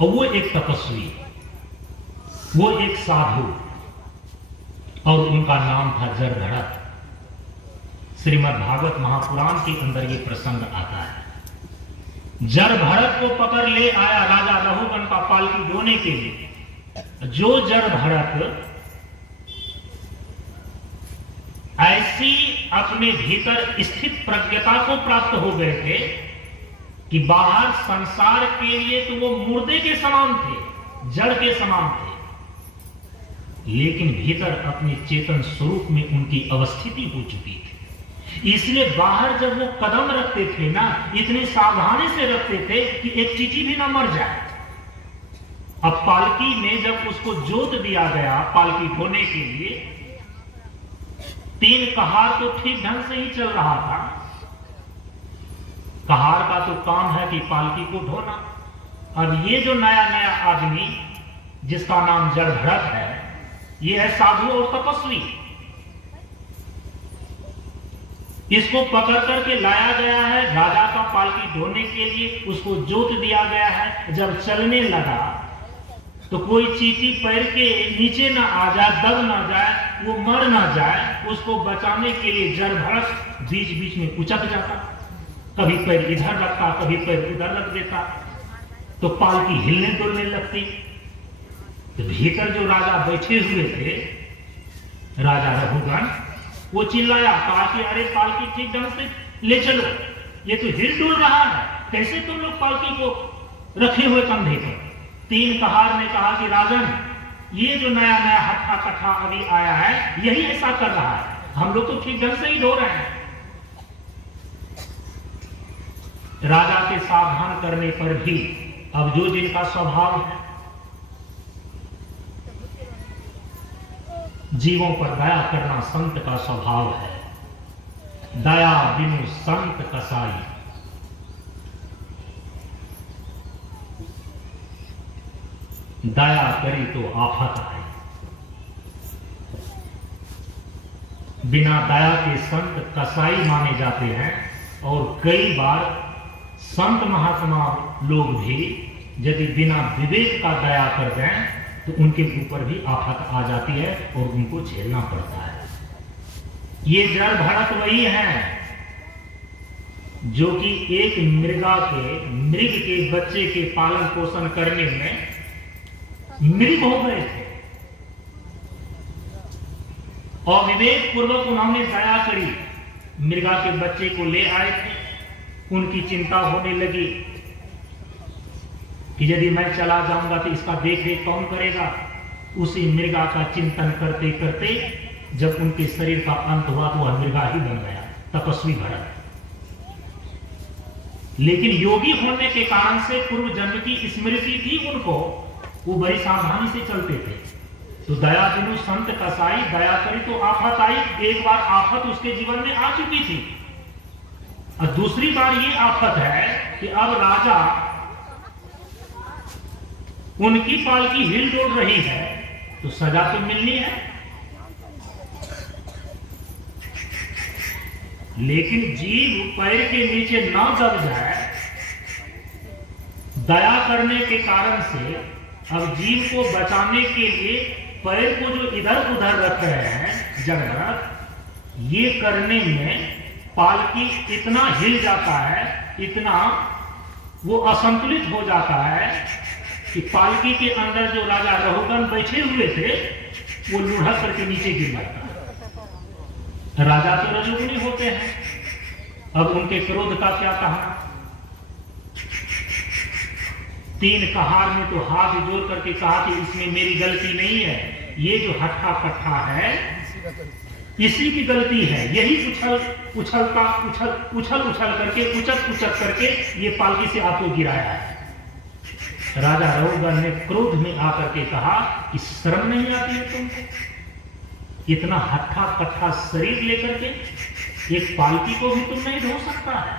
और वो एक तपस्वी, वो एक साधु, और उनका नाम था जरभरत। श्रीमद् भागवत महापुराण के अंदर ये प्रसंग आता है। जरभरत को पकड़ ले आया राजा रहुगण का पालकी ढोने के लिए। जो जरभरत ऐसी अपने भीतर स्थित प्रज्ञता को प्राप्त हो गए थे कि बाहर संसार के लिए तो वो मुर्दे के समान थे, जड़ के समान थे, लेकिन भीतर अपने चेतन स्वरूप में उनकी अवस्थिति हो चुकी थी। इसलिए बाहर जब वो कदम रखते थे ना, इतनी सावधानी से रखते थे कि एक चींटी भी ना मर जाए। अब पालकी में जब उसको जोत दिया गया पालकी ढोने के लिए, 3 कहार तो ठीक ढंग से ही चल रहा था। कहार का तो काम है कि पालकी को ढोना। अब ये जो नया नया आदमी जिसका नाम जरभरत है, ये है साधु और तपस्वी। इसको पकड़ करके लाया गया है राजा का पालकी ढोने के लिए, उसको जोत दिया गया है। जब चलने लगा तो कोई चींटी पैर के नीचे ना आ जाए, दब ना जाए, वो मर ना जाए, उसको बचाने के लिए जरभरत बीच बीच में उचक जाता। कभी पैर इधर रखता, कभी पैर उधर रख देता, तो पालकी हिलने डुलने लगती। तो भीतर जो राजा बैठे हुए थे, राजा रघुगण, वो चिल्लाया, कहा कि अरे पालकी ठीक ढंग से ले चलो, ये तो हिल डुल रहा है, कैसे तुम लोग पालकी को रखे हुए कंधे पर। 3 कहार ने कहा कि राजन, ये जो नया नया हट्ठा कट्ठा अभी आया है, यही ऐसा कर रहा है, हम लोग तो ठीक ढंग से ही ढो रहे हैं। राजा के सावधान करने पर भी अब जो जिनका स्वभाव है, जीवों पर दया करना संत का स्वभाव है। दया बिनु संत कसाई, दया करी तो आफत आए। बिना दया के संत कसाई माने जाते हैं, और कई बार संत महात्मा लोग भी यदि बिना विवेक का दया कर दें तो उनके ऊपर भी आफत आ जाती है और उनको झेलना पड़ता है। ये जरभरत वही है जो कि एक मृग के बच्चे के पालन पोषण करने में मृग हो गए थे, और विवेक पूर्वक उन्होंने दया करी। मृगा के बच्चे को ले आए थे, उनकी चिंता होने लगी कि यदि मैं चला जाऊंगा तो इसका देख रेख कौन करेगा। उसी मृगा का चिंतन करते करते जब उनके शरीर का अंत हुआ तो वह मृगा ही बन गया, तपस्वी भरत। लेकिन योगी होने के कारण से पूर्व जन्म की स्मृति थी उनको, वो बड़ी सावधानी से चलते थे। तो दया बिनु संत कसाई, दया करी तो आफत आई। एक बार आफत उसके जीवन में आ चुकी थी, और दूसरी बार ये आफत है कि अब राजा, उनकी पालकी हिल डोल रही है, तो सजा तो मिलनी है। लेकिन जीव पैर के नीचे न दब जाए, दया करने के कारण से अब जीव को बचाने के लिए पैर को जो इधर उधर रख रहे हैं जरभरत, ये करने में पालकी इतना हिल जाता है, इतना वो असंतुलित हो जाता है कि पालकी के अंदर जो राजा रहुगण बैठे हुए थे, वो लुढ़क करके नीचे गिर जाता है। राजा तो रजोगुणी होते हैं, अब उनके क्रोध का क्या कहना। 3 कहार ने तो हाथ जोड़ करके कहा कि इसमें मेरी गलती नहीं है, ये जो हट्ठा कट्ठा है इसी की गलती है, यही उछल करके उचक करके ये पालकी से आपको गिराया है। राजा रहुगण ने क्रोध में आकर के कहा कि शर्म नहीं आती है तुमको, इतना हट्ठा कट्ठा शरीर लेकर के एक पालकी को भी तुम नहीं ढो सकता है।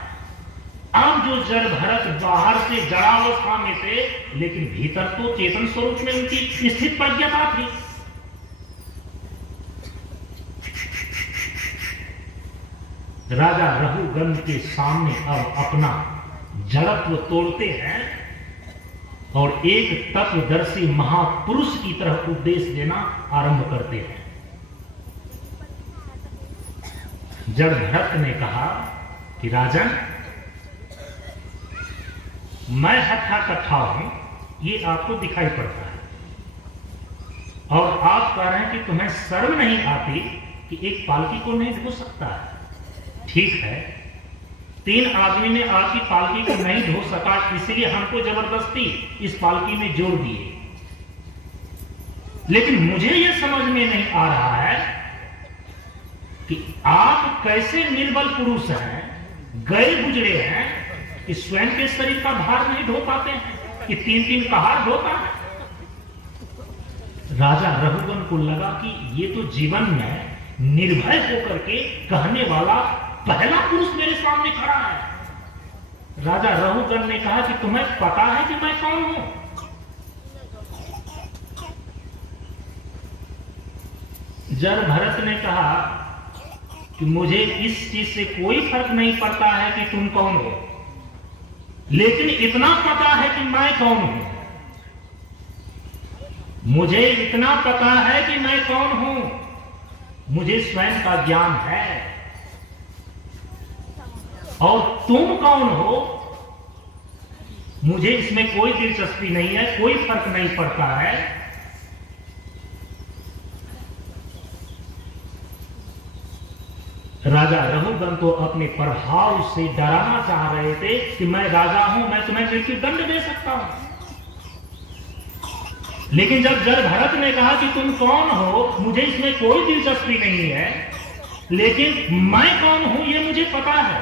अब जो जरभरत बाहर से जड़ावस्था में थे, लेकिन भीतर तो चेतन स्वरूप में उनकी स्थित प्रज्ञता थी। राजा रहुगण के सामने अब अपना जड़त्व तोड़ते हैं और एक तत्वदर्शी महापुरुष की तरह उपदेश देना आरंभ करते हैं। जब भरत ने कहा कि राजन, मैं हट्ठा कट्ठा हूं, ये आपको दिखाई पड़ता है, और आप कह रहे हैं कि तुम्हें शर्म नहीं आती कि एक पालकी को नहीं ढो सकता है। ठीक है, 3 आदमी ने आपकी पालकी को नहीं ढो सका, इसलिए हमको जबरदस्ती इस पालकी में जोड़ दिए। लेकिन मुझे यह समझ में नहीं आ रहा है कि आप कैसे निर्बल पुरुष हैं, गए गुजरे हैं, कि स्वयं के शरीर का भार नहीं ढो पाते हैं, कि 3-3 का हार ढोता है। राजा रघुगण को लगा कि ये तो जीवन में निर्भय होकर के कहने वाला पहला पुरुष मेरे सामने खड़ा है। राजा रघुगण ने कहा कि तुम्हें पता है कि मैं कौन हूं? जब भरत ने कहा कि मुझे इस चीज से कोई फर्क नहीं पड़ता है कि तुम कौन हो, लेकिन इतना पता है कि मैं कौन हूं, मुझे इतना पता है कि मैं कौन हूं, मुझे स्वयं का ज्ञान है, और तुम कौन हो मुझे इसमें कोई दिलचस्पी नहीं है, कोई फर्क नहीं पड़ता है। राजा रघुगण तो अपने प्रभाव से डराना चाह रहे थे कि मैं राजा हूं, मैं तुम्हें मृत्यु दंड दे सकता हूं। लेकिन जब भरत ने कहा कि तुम कौन हो, मुझे इसमें कोई दिलचस्पी नहीं है, लेकिन मैं कौन हूं ये मुझे पता है।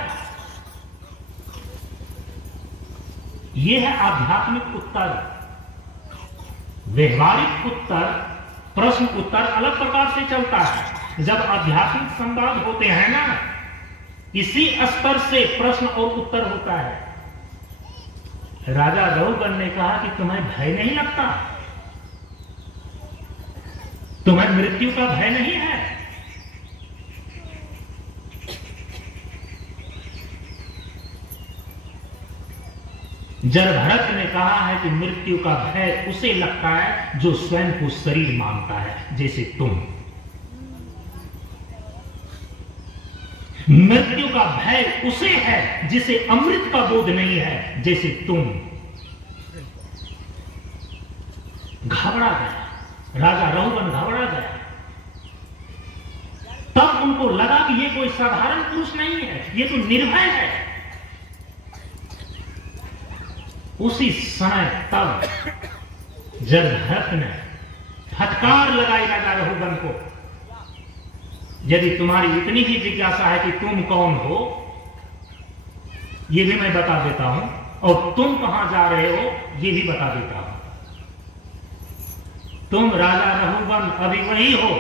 यह है आध्यात्मिक उत्तर। व्यवहारिक उत्तर, प्रश्न उत्तर अलग प्रकार से चलता है। जब आध्यात्मिक संवाद होते हैं ना, इसी स्तर से प्रश्न और उत्तर होता है। राजा रघुगण ने कहा कि तुम्हें भय नहीं लगता, तुम्हें मृत्यु का भय नहीं है। जब भरत ने कहा है कि मृत्यु का भय उसे लगता है जो स्वयं को शरीर मानता है, जैसे तुम। मृत्यु का भय उसे है जिसे अमृत का बोध नहीं है, जैसे तुम। घबरा गया राजा रघुगण, घबरा गया। तब उनको लगा कि ये कोई साधारण पुरुष नहीं है, ये तो निर्भय है। उसी समय तब जब भरत ने फटकार लगाई राजा रघुगण को, यदि तुम्हारी इतनी ही जिज्ञासा है कि तुम कौन हो, यह भी मैं बता देता हूं, और तुम कहां जा रहे हो यह भी बता देता हूं। तुम राजा रघुगण अभी वही हो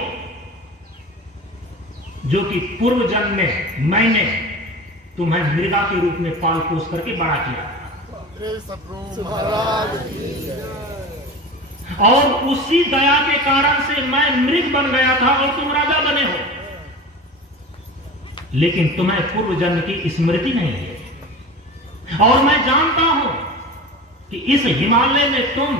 जो कि पूर्व जन्म में मैंने तुम्हें मृगा के रूप में पाल पोस करके बड़ा किया, और उसी दया के कारण से मैं मृग बन गया था और तुम राजा बने हो। लेकिन तुम्हें पूर्व जन्म की स्मृति नहीं है, और मैं जानता हूं कि इस हिमालय में तुम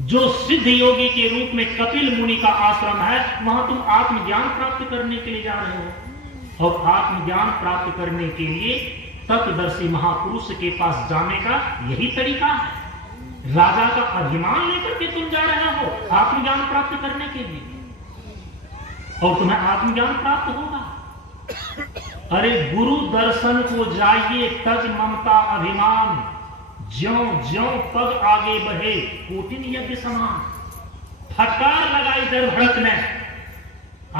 जो सिद्ध योगी के रूप में कपिल मुनि का आश्रम है, वहां तुम आत्मज्ञान प्राप्त करने के लिए जा रहे हो, और आत्मज्ञान प्राप्त करने के लिए तत्वदर्शी महापुरुष के पास जाने का यही तरीका है। राजा का अभिमान लेकर के तुम जा रहे हो आत्मज्ञान प्राप्त करने के लिए, और तुम्हें आत्मज्ञान प्राप्त होगा। अरे गुरु दर्शन को जाइए तज ममता अभिमान, ज्यों ज्यों पग आगे बढ़े कोटिन यज्ञ समान। फटकार लगाई दर भरत ने।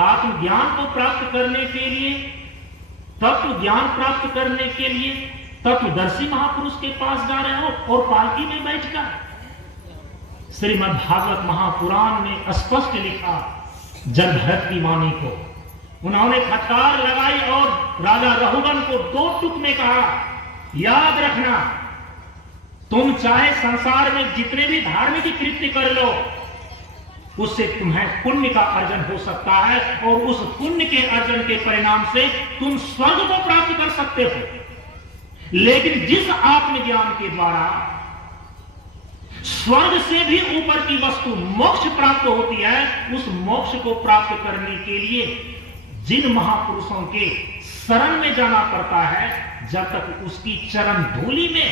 आत्मज्ञान को प्राप्त करने के लिए, तत्व ज्ञान प्राप्त करने के लिए तत्वदर्शी महापुरुष के पास जा रहे हो, और पालकी में बैठकर। श्रीमद् भागवत महापुराण में स्पष्ट लिखा जब भरत की वाणी को उन्होंने फटकार लगाई और राजा रघुगण को 2 टुक में कहा, याद रखना, तुम चाहे संसार में जितने भी धार्मिक कृत्य कर लो, उससे तुम्हें पुण्य का अर्जन हो सकता है, और उस पुण्य के अर्जन के परिणाम से तुम स्वर्ग को प्राप्त कर सकते हो। लेकिन जिस आत्मज्ञान के द्वारा स्वर्ग से भी ऊपर की वस्तु मोक्ष प्राप्त होती है। उस मोक्ष को प्राप्त करने के लिए जिन महापुरुषों के शरण में जाना पड़ता है, जब तक उसकी चरण धूलि में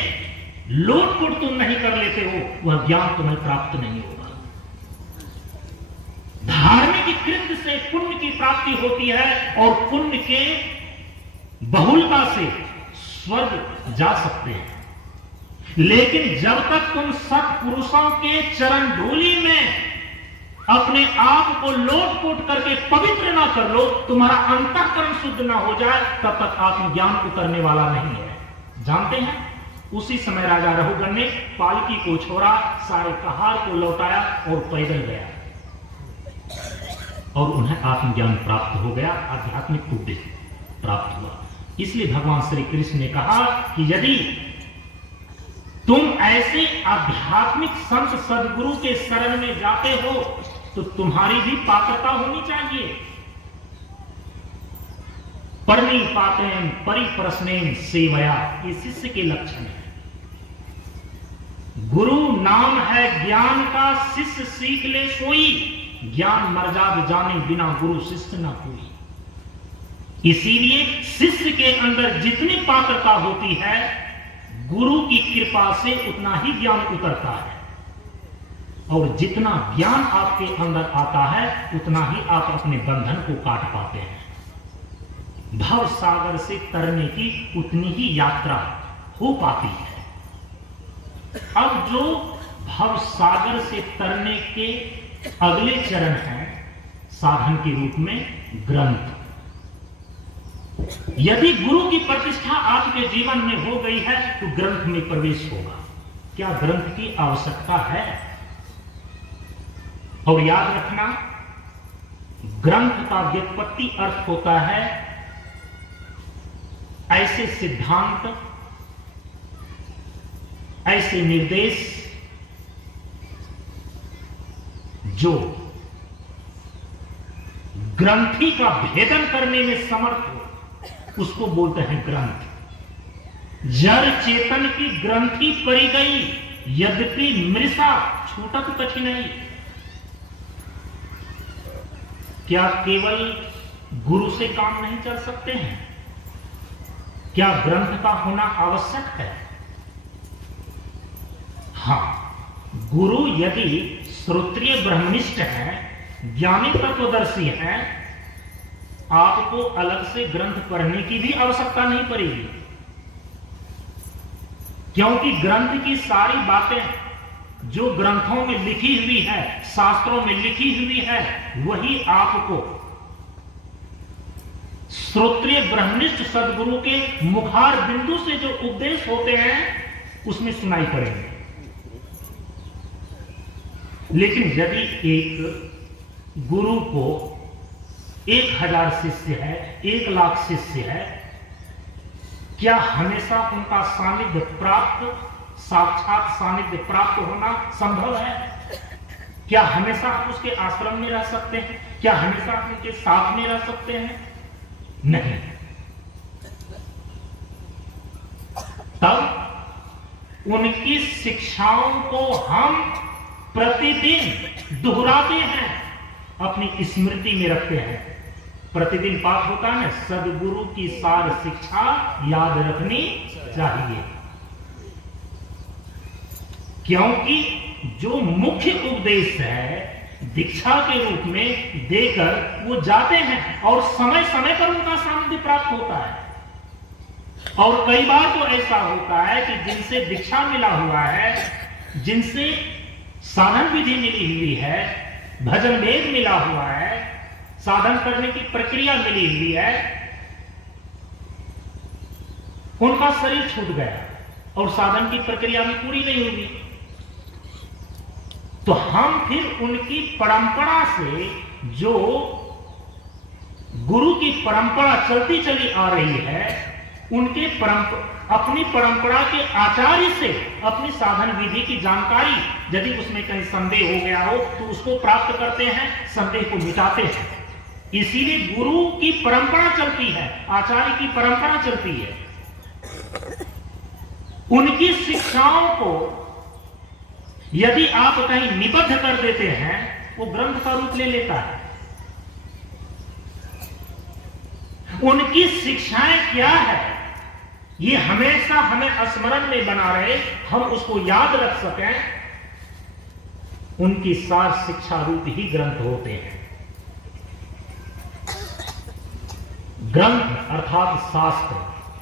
लोटपुट तुम नहीं कर लेते हो, वह ज्ञान तुम्हें प्राप्त नहीं होगा। धार्मिक कृत्य से पुण्य की प्राप्ति होती है और पुण्य के बहुलता से स्वर्ग जा सकते हैं। लेकिन जब तक तुम सत्पुरुषों के चरण धूलि में अपने आप को लोटपोट करके पवित्र ना कर लो, तुम्हारा अंतःकरण शुद्ध ना हो जाए, तब तक आत्मज्ञान उतरने वाला नहीं है। जानते हैं, उसी समय राजा रघुगण ने पालकी को छोड़ा, सारे पहाड़ को लौटाया और पैदल गया और उन्हें आत्मज्ञान प्राप्त हो गया, आध्यात्मिक उपदेश प्राप्त हुआ। इसलिए भगवान श्री कृष्ण ने कहा कि यदि तुम ऐसे आध्यात्मिक संत सदगुरु के शरण में जाते हो तो तुम्हारी भी पात्रता होनी चाहिए। परिपातेन परिप्रश्नेन सेवया, ये शिष्य के लक्षण है। गुरु नाम है ज्ञान का, शिष्य सीख ले सोई, ज्ञान मर्याद जाने बिना गुरु शिष्य ना कोई। इसीलिए शिष्य के अंदर जितनी पात्रता होती है, गुरु की कृपा से उतना ही ज्ञान उतरता है, और जितना ज्ञान आपके अंदर आता है उतना ही आप अपने बंधन को काट पाते हैं। भव सागर से तरने की उतनी ही यात्रा हो पाती है। अब जो भव सागर से तरने के अगले चरण हैं साधन के रूप में ग्रंथ। यदि गुरु की प्रतिष्ठा आपके जीवन में हो गई है तो ग्रंथ में प्रवेश होगा। क्या ग्रंथ की आवश्यकता है? और याद रखना, ग्रंथ का व्युत्पत्ति अर्थ होता है ऐसे सिद्धांत, ऐसे निर्देश जो ग्रंथी का भेदन करने में समर्थ हो, उसको बोलते हैं ग्रंथ। जड़ चेतन की ग्रंथि पड़ी गई, यद्यपि मृषा छूटत कछि नहीं। क्या केवल गुरु से काम नहीं चल सकते हैं? क्या ग्रंथ का होना आवश्यक है? हां, गुरु यदि श्रोत्रिय ब्रह्मनिष्ठ है, ज्ञानी तत्वदर्शी है, आपको अलग से ग्रंथ पढ़ने की भी आवश्यकता नहीं पड़ेगी, क्योंकि ग्रंथ की सारी बातें जो ग्रंथों में लिखी हुई है, शास्त्रों में लिखी हुई है, वही आपको श्रोत्रिय ब्रह्मनिष्ठ सदगुरु के मुखार बिंदु से जो उपदेश होते हैं उसमें सुनाई पड़ेंगे। लेकिन यदि एक गुरु को 1000 शिष्य है, 1 लाख शिष्य है, क्या हमेशा उनका सानिध्य प्राप्त, साक्षात सानिध्य प्राप्त होना संभव है? क्या हमेशा आप उसके आश्रम में रह सकते हैं? क्या हमेशा आप उनके साथ में रह सकते हैं? नहीं। तब उनकी शिक्षाओं को हम प्रतिदिन दोहराते हैं, अपनी स्मृति में रखते हैं। प्रतिदिन पाठ होता है, सदगुरु की सार शिक्षा याद रखनी चाहिए, क्योंकि जो मुख्य उपदेश है दीक्षा के रूप में देकर वो जाते हैं और समय समय पर उनका सानिध्य प्राप्त होता है। और कई बार तो ऐसा होता है कि जिनसे दीक्षा मिला हुआ है, जिनसे साधन विधि मिली हुई है, भजन भेद मिला हुआ है, साधन करने की प्रक्रिया मिली हुई है, उनका शरीर छूट गया और साधन की प्रक्रिया भी पूरी नहीं हुई, तो हम फिर उनकी परंपरा से, जो गुरु की परंपरा चलती चली आ रही है, उनके अपनी परंपरा के आचार्य से अपनी साधन विधि की जानकारी, यदि उसमें कहीं संदेह हो गया हो तो उसको प्राप्त करते हैं, संदेह को मिटाते हैं। इसीलिए गुरु की परंपरा चलती है, आचार्य की परंपरा चलती है। उनकी शिक्षाओं को यदि आप कहीं निबद्ध कर देते हैं, वो ग्रंथ का रूप ले लेता है। उनकी शिक्षाएं क्या है, ये हमेशा हमें स्मरण में बना रहे, हम उसको याद रख सकें। उनकी सार शिक्षा रूप ही ग्रंथ होते हैं। ग्रंथ अर्थात शास्त्र,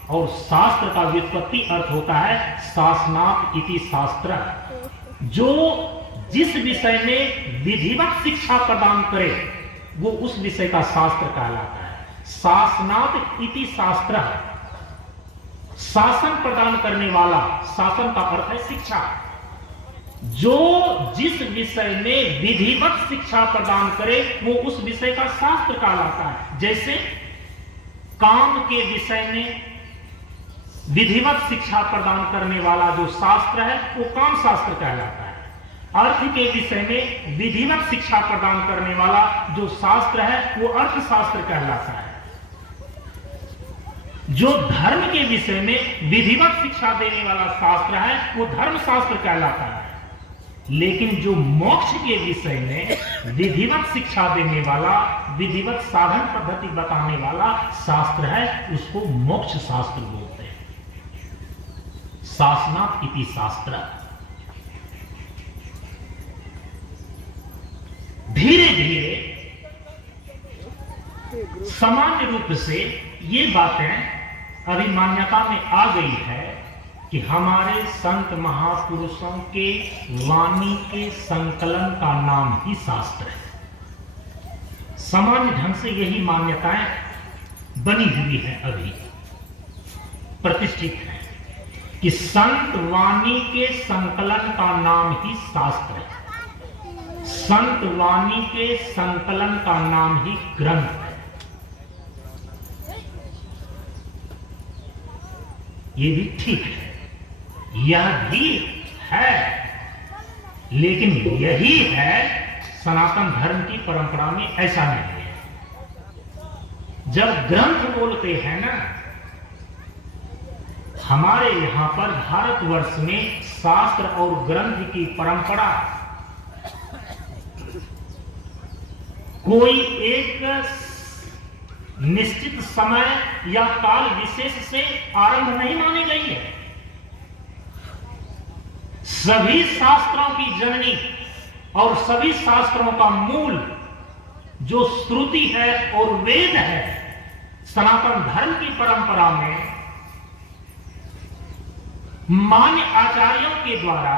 और शास्त्र का व्युत्पत्ति अर्थ होता है शासनात् इति शास्त्र। जो जिस विषय में विधिवत शिक्षा प्रदान करे, वो उस विषय का शास्त्र कहलाता है। शासनात् इति शास्त्र, शासन प्रदान करने वाला, शासन का अर्थ है शिक्षा। जो जिस विषय में विधिवत शिक्षा प्रदान करे, वो उस विषय का शास्त्र कहलाता है। जैसे काम के विषय में विधिवत शिक्षा प्रदान करने वाला जो शास्त्र है, वो काम शास्त्र कहलाता है। अर्थ के विषय में विधिवत शिक्षा प्रदान करने वाला जो शास्त्र है, वो अर्थशास्त्र कहलाता है। जो धर्म के विषय में विधिवत शिक्षा देने वाला शास्त्र है, वो धर्मशास्त्र कहलाता है। लेकिन जो मोक्ष के विषय में विधिवत शिक्षा देने वाला, विधिवत साधन पद्धति बताने वाला शास्त्र है, उसको मोक्ष शास्त्र बोलते हैं। शासनात् इति शास्त्र। धीरे धीरे सामान्य रूप से ये बातें अभी मान्यता में आ गई है कि हमारे संत महापुरुषों के वाणी के संकलन का नाम ही शास्त्र है। सामान्य ढंग से यही मान्यताएं बनी हुई है, अभी प्रतिष्ठित है कि संत वाणी के संकलन का नाम ही शास्त्र है। संत वाणी के संकलन का नाम ही ग्रंथ है। ये भी ठीक है, यह भी है, लेकिन यही है सनातन धर्म की परंपरा में ऐसा नहीं है। जब ग्रंथ बोलते हैं ना, हमारे यहां पर भारतवर्ष में शास्त्र और ग्रंथ की परंपरा कोई एक निश्चित समय या काल विशेष से आरंभ नहीं मानी गई है। सभी शास्त्रों की जननी और सभी शास्त्रों का मूल जो श्रुति है और वेद है, सनातन धर्म की परंपरा में मान्य आचार्यों के द्वारा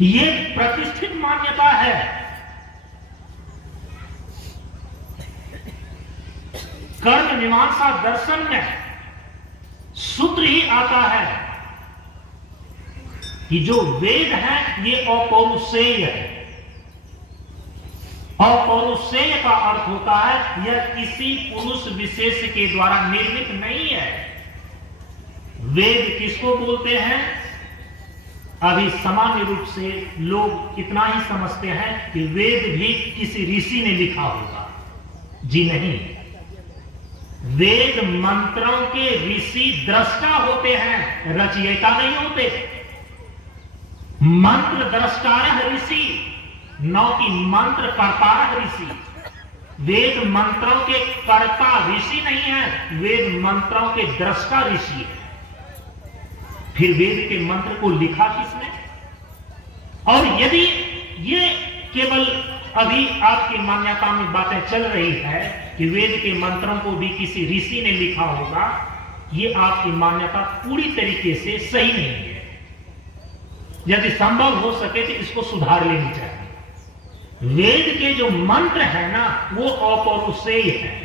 ये प्रतिष्ठित मान्यता है। कर्म मीमांसा दर्शन में सूत्र ही आता है कि जो वेद है ये अपौरुषेय है। अपौरुषेय का अर्थ होता है यह किसी पुरुष विशेष के द्वारा निर्मित नहीं है। वेद किसको बोलते हैं? अभी सामान्य रूप से लोग इतना ही समझते हैं कि वेद भी किसी ऋषि ने लिखा होगा। जी नहीं, वेद मंत्रों के ऋषि दृष्टा होते हैं, रचयिता नहीं होते। मंत्र द्रष्टारः ऋषि, न कि मंत्र कर्तारः ऋषि। वेद मंत्रों के कर्ता ऋषि नहीं है, वेद मंत्रों के दृष्टा ऋषि है। फिर वेद के मंत्र को लिखा किसने? और यदि ये केवल अभी आपकी मान्यता में बातें चल रही है कि वेद के मंत्रों को भी किसी ऋषि ने लिखा होगा, ये आपकी मान्यता पूरी तरीके से सही नहीं है। यदि संभव हो सके तो इसको सुधार लेनी चाहिए। वेद के जो मंत्र है ना, वो अपौरुषेय है।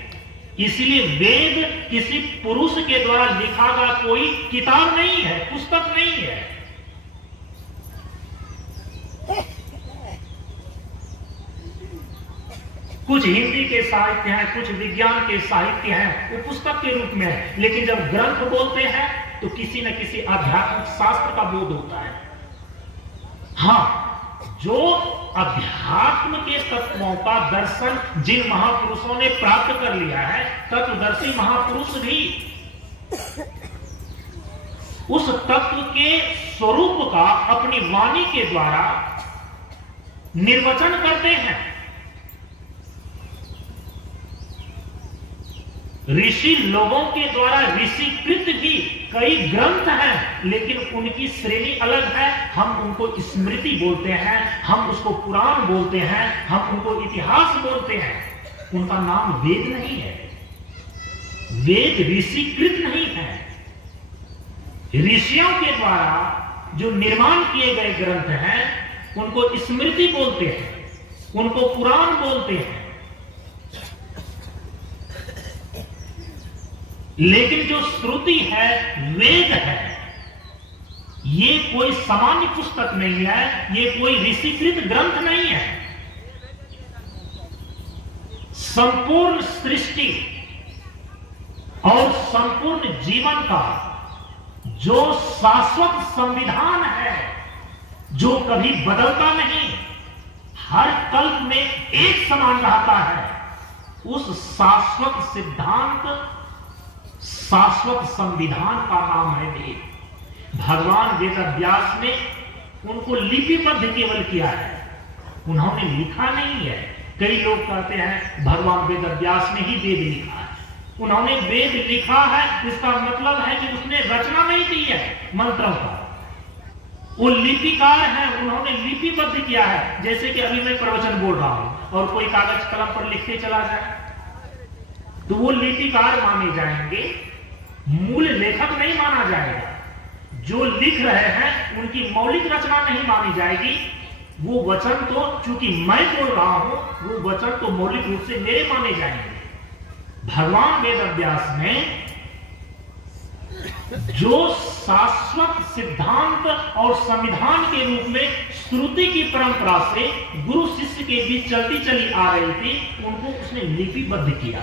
इसलिए वेद किसी पुरुष के द्वारा लिखा गया कोई किताब नहीं है, पुस्तक नहीं है। कुछ हिंदी के साहित्य हैं, कुछ विज्ञान के साहित्य हैं, वो पुस्तक के रूप में है। लेकिन जब ग्रंथ बोलते हैं तो किसी न किसी आध्यात्मिक शास्त्र का बोध होता है। हाँ, जो अध्यात्म के तत्वों का दर्शन जिन महापुरुषों ने प्राप्त कर लिया है, तत्वदर्शी महापुरुष भी उस तत्व के स्वरूप का अपनी वाणी के द्वारा निर्वचन करते हैं। ऋषि लोगों के द्वारा ऋषिकृत भी कई ग्रंथ हैं, लेकिन उनकी श्रेणी अलग है। हम उनको स्मृति बोलते हैं, हम उसको पुराण बोलते हैं, हम उनको इतिहास बोलते हैं। उनका नाम वेद नहीं है। वेद ऋषिकृत नहीं है। ऋषियों के द्वारा जो निर्माण किए गए ग्रंथ हैं उनको स्मृति बोलते हैं, उनको पुराण बोलते हैं। लेकिन जो श्रुति है, वेद है, ये कोई सामान्य पुस्तक नहीं है, ये कोई ऋषिकृत ग्रंथ नहीं है। संपूर्ण सृष्टि और संपूर्ण जीवन का जो शाश्वत संविधान है, जो कभी बदलता नहीं, हर कल्प में एक समान रहता है, उस शाश्वत सिद्धांत, शाश्वत संविधान का नाम है वेद। भगवान वेदव्यास ने उनको लिपिबद्ध केवल किया है, उन्होंने लिखा नहीं है। कई लोग कहते हैं भगवान वेदव्यास ने ही वेद लिखा है। उन्होंने वेद लिखा है, इसका मतलब है कि उसने रचना नहीं की है मंत्रों का। वो लिपिकार हैं, उन्होंने लिपिबद्ध किया है। जैसे कि अभी मैं प्रवचन बोल रहा हूं और कोई कागज कलम पर लिखते चला जाए तो वो लिपिकार माने जाएंगे, मूल लेखक नहीं माना जाएगा। जो लिख रहे हैं उनकी मौलिक रचना नहीं मानी जाएगी। वो वचन तो चूंकि मैं बोल रहा हूं, वो वचन तो मौलिक रूप से मेरे माने जाएंगे। भगवान वेदव्यास ने जो शाश्वत सिद्धांत और संविधान के रूप में श्रुति की परंपरा से गुरु शिष्य के बीच चलती चली आ रही थी, उनको उसने लिपिबद्ध किया,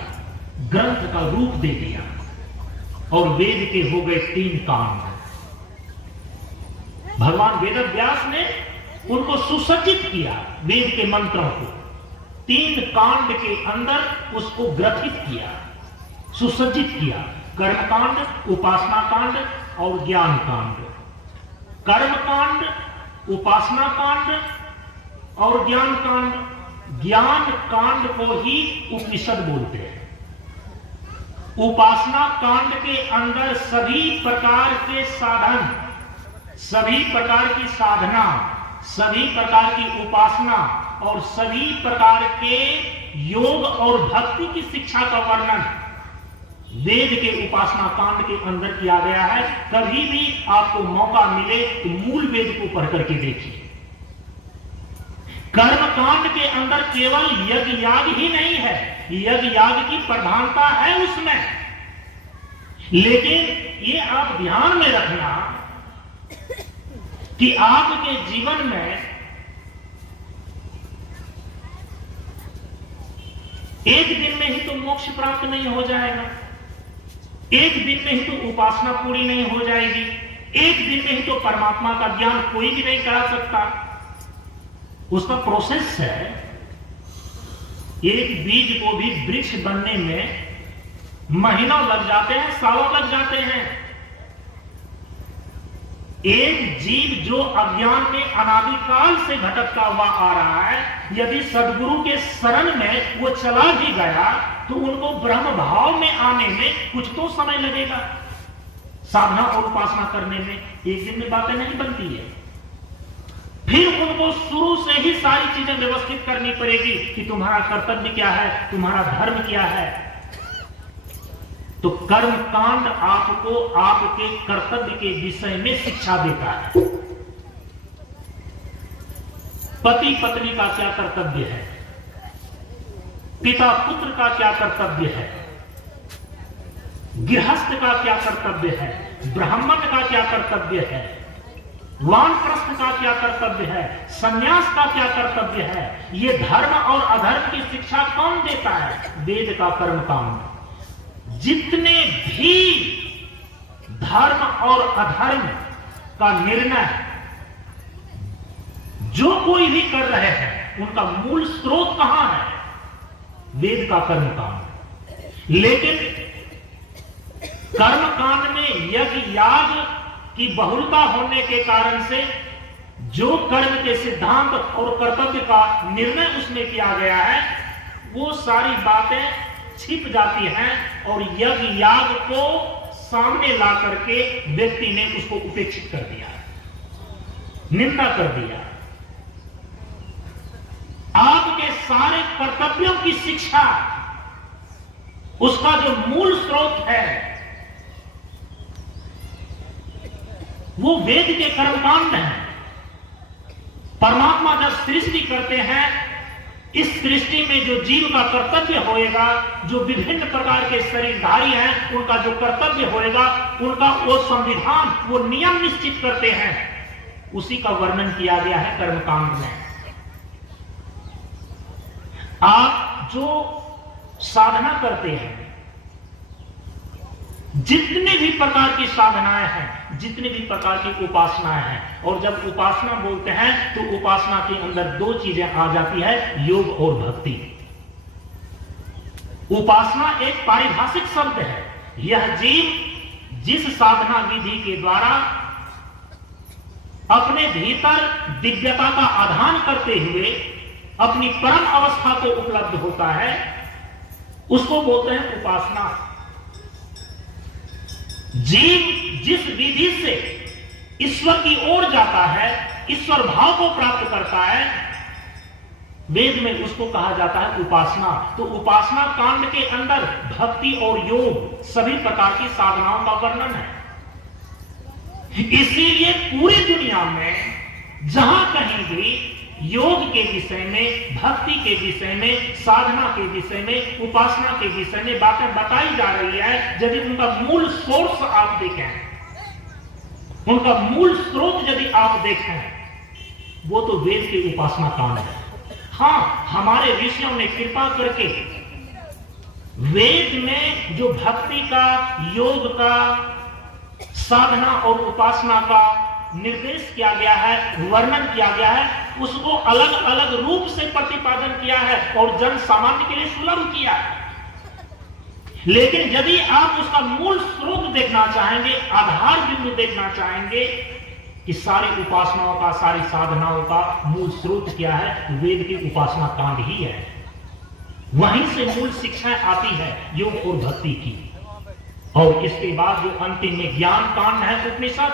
ग्रंथ का रूप दे दिया। और वेद के हो गए 3 कांड। भगवान वेदव्यास ने उनको सुसज्जित किया, वेद के मंत्रों को 3 कांड के अंदर उसको ग्रथित किया, सुसज्जित किया। कर्म कांड, उपासना कांड और ज्ञान कांड। कर्म कांड, उपासना कांड और ज्ञान कांड। ज्ञान कांड को ही उपनिषद बोलते हैं। उपासना कांड के अंदर सभी प्रकार के साधन, सभी प्रकार की साधना, सभी प्रकार की उपासना और सभी प्रकार के योग और भक्ति की शिक्षा का वर्णन वेद के उपासना कांड के अंदर किया गया है। कभी भी आपको मौका मिले तो मूल वेद को पढ़ करके देखिए। कर्म कांड के अंदर केवल यज्ञ याग ही नहीं है, यज्ञ याग की प्रधानता है उसमें। लेकिन ये आप ध्यान में रखना कि आपके जीवन में एक दिन में ही तो मोक्ष प्राप्त नहीं हो जाएगा, एक दिन में ही तो उपासना पूरी नहीं हो जाएगी, एक दिन में ही तो परमात्मा का ज्ञान कोई भी नहीं करा सकता। उसका प्रोसेस है। एक बीज को भी वृक्ष बनने में महीनों लग जाते हैं, सालों लग जाते हैं। एक जीव जो अज्ञान में अनादिकाल से भटकता हुआ आ रहा है, यदि सद्गुरु के शरण में वो चला भी गया तो उनको ब्रह्म भाव में आने में कुछ तो समय लगेगा। साधना और उपासना करने में एक दिन में बातें नहीं बनती है। फिर उनको शुरू से ही सारी चीजें व्यवस्थित करनी पड़ेगी कि तुम्हारा कर्तव्य क्या है, तुम्हारा धर्म क्या है। तो कर्म कांड आपको आपके कर्तव्य के विषय में शिक्षा देता है। पति पत्नी का क्या कर्तव्य है, पिता पुत्र का क्या कर्तव्य है, गृहस्थ का क्या कर्तव्य है, ब्राह्मण का क्या कर्तव्य है, वानप्रस्थ का क्या कर्तव्य है, संन्यास का क्या कर्तव्य है। यह धर्म और अधर्म की शिक्षा कौन देता है? वेद का कर्म कांड। जितने भी धर्म और अधर्म का निर्णय जो कोई भी कर रहे हैं, उनका मूल स्रोत कहां है? वेद का कर्म कांड। लेकिन कर्म कांड में यज्ञ याग कि बहुलता होने के कारण से जो कर्म के सिद्धांत और कर्तव्य का निर्णय उसमें किया गया है, वो सारी बातें छिप जाती हैं और यज्ञ याग को सामने ला करके व्यक्ति ने उसको उपेक्षित कर दिया, निंदा कर दिया। आपके सारे कर्तव्यों की शिक्षा, उसका जो मूल स्रोत है वो वेद के कर्मकांड है। परमात्मा जब सृष्टि करते हैं, इस सृष्टि में जो जीव का कर्तव्य होएगा, जो विभिन्न प्रकार के शरीरधारी हैं, उनका जो कर्तव्य होएगा, उनका वो संविधान, वो नियम निश्चित करते हैं, उसी का वर्णन किया गया है कर्मकांड में। आप जो साधना करते हैं, जितने भी प्रकार की साधनाएं हैं, जितने भी प्रकार की उपासनाएं हैं, और जब उपासना बोलते हैं तो उपासना के अंदर दो चीजें आ जाती है, योग और भक्ति। उपासना एक पारिभाषिक शब्द है। यह जीव जिस साधना विधि के द्वारा अपने भीतर दिव्यता का आधान करते हुए अपनी परम अवस्था को उपलब्ध होता है, उसको बोलते हैं उपासना। जीव जिस विधि से ईश्वर की ओर जाता है, ईश्वर भाव को प्राप्त करता है, वेद में उसको कहा जाता है उपासना। तो उपासना कांड के अंदर भक्ति और योग सभी प्रकार की साधनाओं का वर्णन है। इसीलिए पूरी दुनिया में जहां कहीं भी योग के विषय में, भक्ति के विषय में, साधना के विषय में, उपासना के विषय में बातें बताई जा रही है, यदि उनका मूल सोर्स आप देखें, उनका मूल स्रोत यदि आप देखें, वो तो वेद के उपासना कांड है। हाँ, हमारे ऋषियों ने कृपा करके वेद में जो भक्ति का, योग का, साधना और उपासना का निर्देश किया गया है, वर्णन किया गया है, उसको अलग अलग रूप से प्रतिपादन किया है और जन सामान्य के लिए सुलभ किया है। लेकिन यदि आप उसका मूल स्रोत देखना चाहेंगे, आधार बिंदु देखना चाहेंगे कि सारी उपासनाओं का, सारी साधनाओं का मूल स्रोत क्या है, वेद की उपासना कांड ही है। वहीं से मूल शिक्षाएं आती है योग और भक्ति की। और इसके बाद जो अंतिम में ज्ञान कांड है, उपनिषद।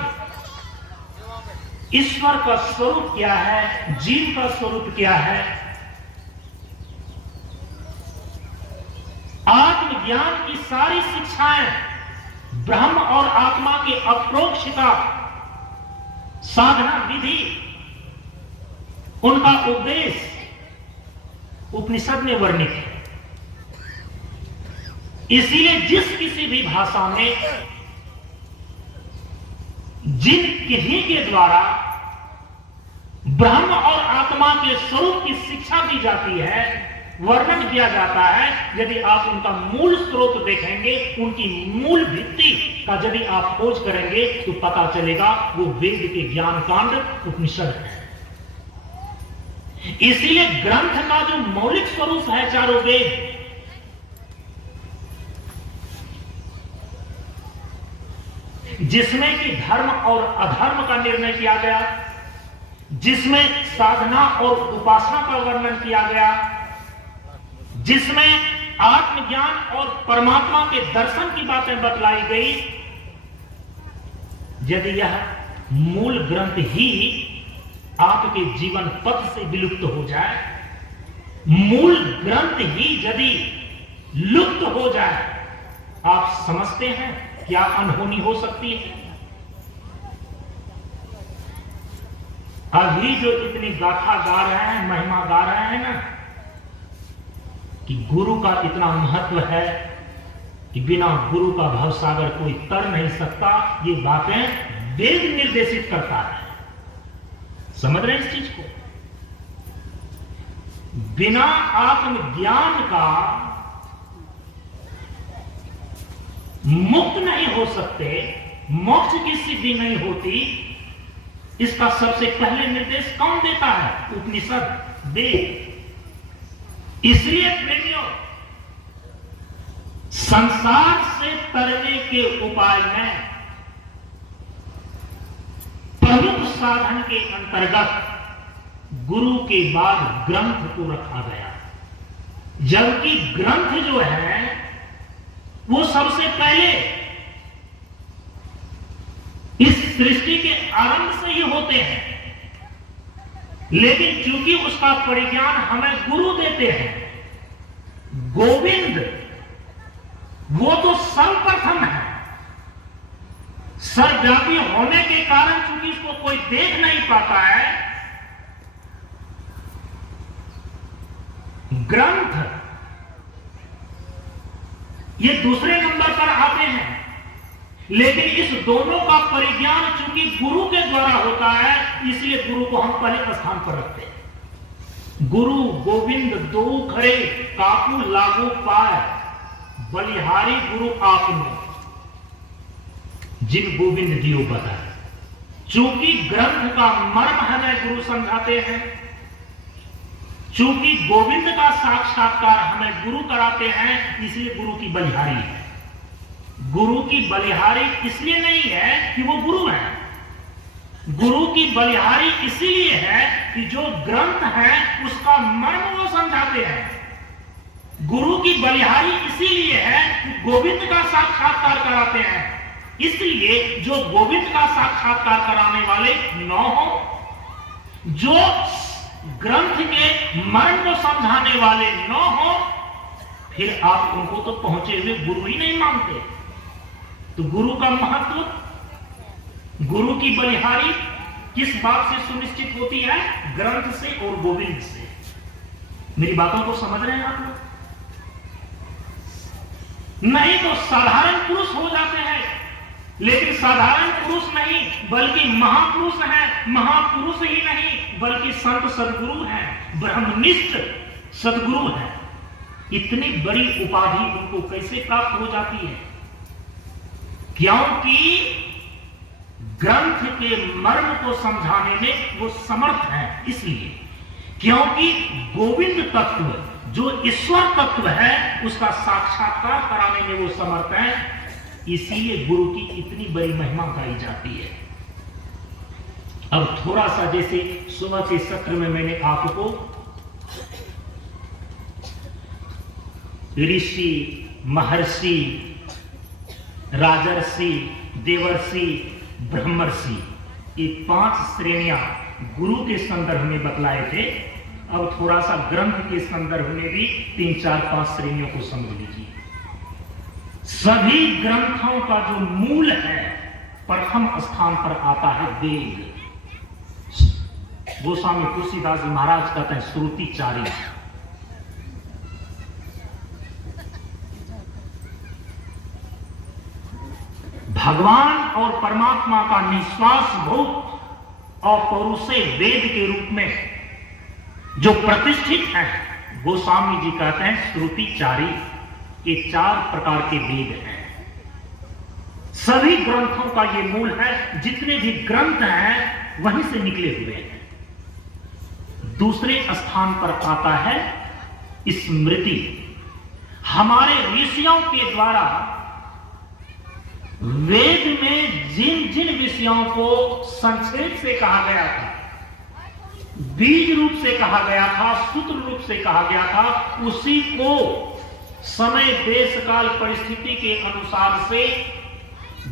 ईश्वर का स्वरूप क्या है, जीव का स्वरूप क्या है, आत्मज्ञान की सारी शिक्षाएं, ब्रह्म और आत्मा की अप्रोक्षता, साधना विधि, उनका उपदेश उपनिषद में वर्णित है। इसीलिए जिस किसी भी भाषा में जिन किन्हीं के द्वारा ब्रह्म और आत्मा के स्वरूप की शिक्षा दी जाती है, वर्णन किया जाता है, यदि आप उनका मूल स्रोत देखेंगे, उनकी मूल भित्ति का यदि आप खोज करेंगे, तो पता चलेगा वो वेद के ज्ञान कांड उपनिषद है। इसलिए ग्रंथ का जो मौलिक स्वरूप है, चारों वेद, जिसमें कि धर्म और अधर्म का निर्णय किया गया, जिसमें साधना और उपासना का वर्णन किया गया, जिसमें आत्मज्ञान और परमात्मा के दर्शन की बातें बतलाई गई, यदि यह मूल ग्रंथ ही आपके जीवन पथ से विलुप्त हो जाए, मूल ग्रंथ ही यदि लुप्त हो जाए, आप समझते हैं क्या अनहोनी हो सकती है। अभी जो इतनी गाथा गा रहे हैं, महिमा गा रहे हैं ना, कि गुरु का इतना महत्व है कि बिना गुरु का भवसागर कोई तर नहीं सकता, ये बातें वेद निर्देशित करता है। समझ रहे हैं इस चीज को? बिना आत्मज्ञान का मुक्त नहीं हो सकते, मोक्ष की सिद्धि नहीं होती। इसका सबसे पहले निर्देश कौन देता है? उपनिषद, वेद। इसलिए प्रेमियों, संसार से तरने के उपाय में प्रमुख साधन के अंतर्गत गुरु के बाद ग्रंथ को रखा गया, जबकि ग्रंथ जो है वो सबसे पहले इस सृष्टि के आरंभ से ही होते हैं, लेकिन चूंकि उसका परिज्ञान हमें गुरु देते हैं। गोविंद वो तो सर्वप्रथम है, सर्वव्यापी होने के कारण चूंकि इसको कोई देख नहीं पाता है, ग्रंथ ये दूसरे नंबर पर आते हैं। लेकिन इस दोनों का परिज्ञान चूंकि गुरु के द्वारा होता है, इसलिए गुरु को हम पहले स्थान पर रखते हैं। गुरु गोविंद दो खरे काकू लागू पाए, बलिहारी गुरु आपने जिन गोविंद दियो बताए। चूंकि ग्रंथ का मर्म हमें गुरु समझाते हैं, चूंकि गोविंद का साक्षात्कार हमें गुरु कराते हैं, इसलिए गुरु की बलिहारी है। गुरु की बलिहारी इसलिए नहीं है कि वो गुरु है, गुरु की बलिहारी इसीलिए है कि जो ग्रंथ है उसका मर्म वो समझाते हैं। गुरु की बलिहारी इसीलिए है कि गोविंद का साक्षात्कार कराते हैं, इसलिए जो गोविंद का साक्षात्कार कराने वाले न हो, जो ग्रंथ के मर्म को समझाने वाले न हो, फिर आप उनको तो पहुंचे हुए गुरु ही नहीं मानते। तो गुरु का महत्व, गुरु की बलिहारी किस बात से सुनिश्चित होती है? ग्रंथ से और गोविंद से। मेरी बातों को समझ रहे हैं आप लोग? नहीं तो साधारण पुरुष हो जाते हैं, लेकिन साधारण पुरुष नहीं बल्कि महापुरुष है, महापुरुष ही नहीं बल्कि संत सदगुरु है, ब्रह्मनिष्ठ सदगुरु है। इतनी बड़ी उपाधि उनको कैसे प्राप्त हो जाती है? क्योंकि ग्रंथ के मर्म को समझाने में वो समर्थ है। इसलिए क्योंकि गोविंद तत्व जो ईश्वर तत्व है उसका साक्षात्कार कराने में वो समर्थ है, इसीलिए गुरु की इतनी बड़ी महिमा गाई जाती है। अब थोड़ा सा जैसे सुबह के सत्र में मैंने आपको ऋषि, महर्षि, राजर्षि, देवर्षि, ब्रह्मर्षि, ये 5 श्रेणियां गुरु के संदर्भ में बतलाए थे। अब थोड़ा सा ग्रंथ के संदर्भ में भी 3, 4, 5 श्रेणियों को समझ लीजिए। सभी ग्रंथों का जो मूल है, प्रथम स्थान पर आता है वेद। गोस्वामी तुलसीदास जी महाराज कहते हैं श्रुति चारी। भगवान और परमात्मा का निश्वास भूत और पौरुषे वेद के रूप में जो प्रतिष्ठित है, गोस्वामी जी कहते हैं श्रुति चारी। ये 4 प्रकार के वेद हैं। सभी ग्रंथों का ये मूल है, जितने भी ग्रंथ हैं वहीं से निकले हुए हैं। दूसरे स्थान पर आता है स्मृति। हमारे ऋषियों के द्वारा वेद में जिन जिन विषयों को संक्षेप से कहा गया था, बीज रूप से कहा गया था, सूत्र रूप से कहा गया था, उसी को समय देश काल परिस्थिति के अनुसार से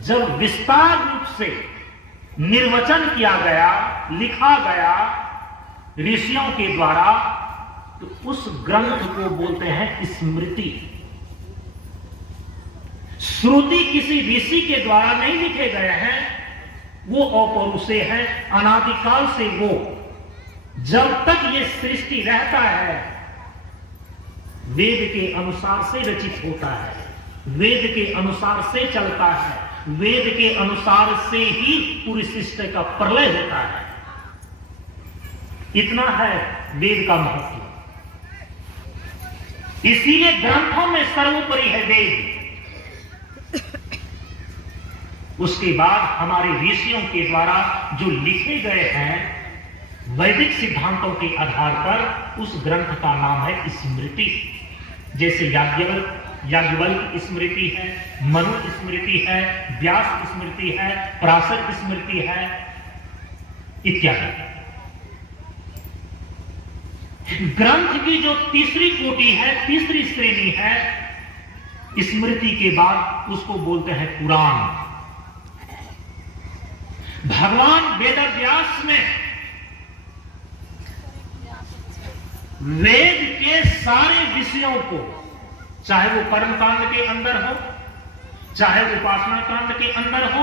जब विस्तार रूप से निर्वचन किया गया, लिखा गया ऋषियों के द्वारा, तो उस ग्रंथ को बोलते हैं स्मृति। श्रुति किसी ऋषि के द्वारा नहीं लिखे गए हैं, वो अपौरुषेय है। अनादिकाल से वो जब तक ये सृष्टि रहता है वेद के अनुसार से रचित होता है, वेद के अनुसार से चलता है, वेद के अनुसार से ही पूरी सृष्टि का प्रलय होता है। इतना है वेद का महत्व। इसीलिए ग्रंथों में सर्वोपरि है वेद। उसके बाद हमारे ऋषियों के द्वारा जो लिखे गए हैं वैदिक सिद्धांतों के आधार पर, उस ग्रंथ का नाम है स्मृति। जैसे याज्ञवल्क्य स्मृति है, मनु स्मृति है, व्यास स्मृति है, पराशर स्मृति है, इत्यादि। ग्रंथ की जो तीसरी कोटि है, तीसरी श्रेणी है स्मृति के बाद, उसको बोलते हैं पुराण। भगवान वेदव्यास में वेद के सारे विषयों को, चाहे वो कर्मकांड के अंदर हो, चाहे उपासना कांड के अंदर हो,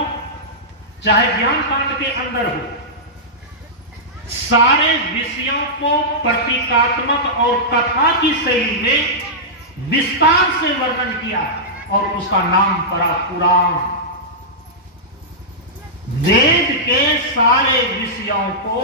चाहे ज्ञान कांड के अंदर हो, सारे विषयों को प्रतीकात्मक और कथा की शैली में विस्तार से वर्णन किया और उसका नाम पड़ा पुराण। वेद के सारे विषयों को,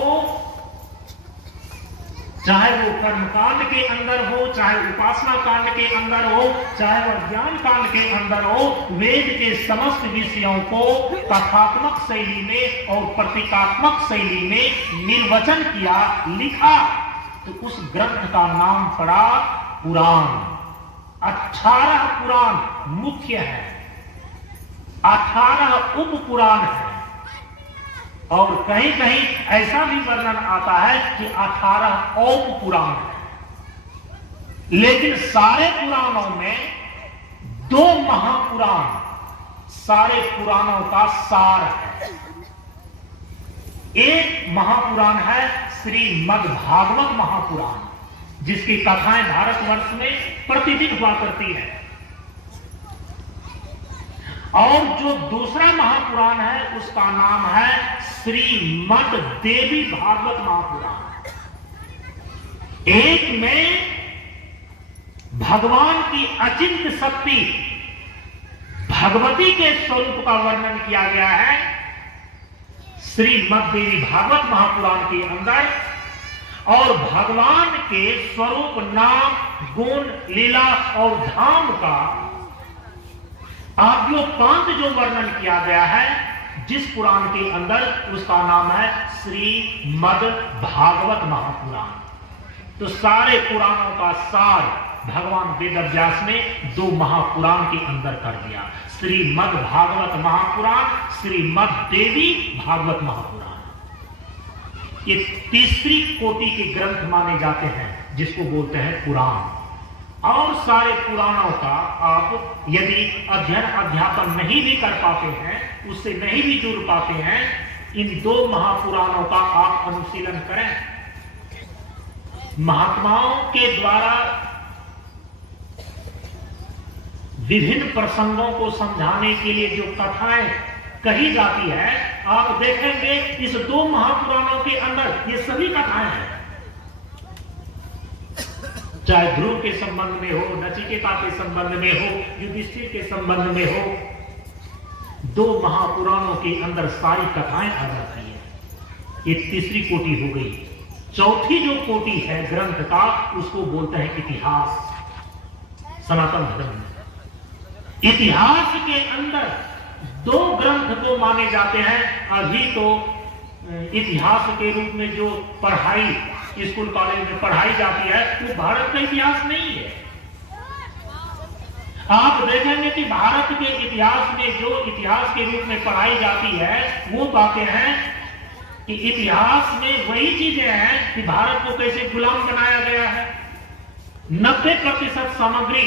चाहे वो कर्मकांड के अंदर हो, चाहे उपासना कांड के अंदर हो, चाहे वह ज्ञान कांड के अंदर हो, वेद के समस्त विषयों को कथात्मक शैली में और प्रतीकात्मक शैली में निर्वचन किया, लिखा, तो उस ग्रंथ का नाम पड़ा पुराण। 18 पुराण मुख्य है, 18 उप पुराण है, और कहीं कहीं ऐसा भी वर्णन आता है कि 18 औप पुराण है। लेकिन सारे पुराणों में 2 महापुराण सारे पुराणों का सार है। एक महापुराण है श्रीमद् भागवत महापुराण, जिसकी कथाएं भारतवर्ष में प्रतिदिन हुआ करती है। और जो दूसरा महापुराण है उसका नाम है श्रीमद् देवी भागवत महापुराण। एक में भगवान की अचिंत्य शक्ति भगवती के स्वरूप का वर्णन किया गया है श्रीमद् देवी भागवत महापुराण के अंदर, और भगवान के स्वरूप, नाम, गुण, लीला और धाम का आद्योपांत जो वर्णन किया गया है जिस पुराण के अंदर, उसका नाम है श्रीमद् भागवत महापुराण। तो सारे पुराणों का सार भगवान वेदव्यास ने 2 महापुराण के अंदर कर दिया, श्रीमद् भागवत महापुराण, श्रीमद् देवी भागवत महापुराण। ये तीसरी कोटि के ग्रंथ माने जाते हैं जिसको बोलते हैं पुराण। और सारे पुराणों का आप यदि अध्ययन अध्यापन नहीं भी कर पाते हैं, उससे नहीं भी जुड़ पाते हैं, इन 2 महापुराणों का आप अनुशीलन करें। महात्माओं के द्वारा विभिन्न प्रसंगों को समझाने के लिए जो कथाएं कही जाती है, आप देखेंगे इस 2 महापुराणों के अंदर ये सभी कथाएं हैं। चाहे ध्रुव के संबंध में हो, नचिकेता के संबंध में हो, युधिष्ठिर के संबंध में हो, 2 महापुराणों के अंदर सारी कथाएं आ जाती है। ये तीसरी कोटि हो गई। चौथी जो कोटि है ग्रंथ का, उसको बोलते हैं इतिहास। सनातन धर्म में इतिहास के अंदर 2 ग्रंथ को माने जाते हैं। अभी तो इतिहास के रूप में जो पढ़ाई स्कूल कॉलेज में पढ़ाई जाती है वो भारत का इतिहास नहीं है। आप देखेंगे कि भारत के इतिहास में जो इतिहास के रूप में पढ़ाई जाती है वो बातें हैं कि इतिहास में वही चीजें हैं कि भारत को कैसे गुलाम बनाया गया है। 90% सामग्री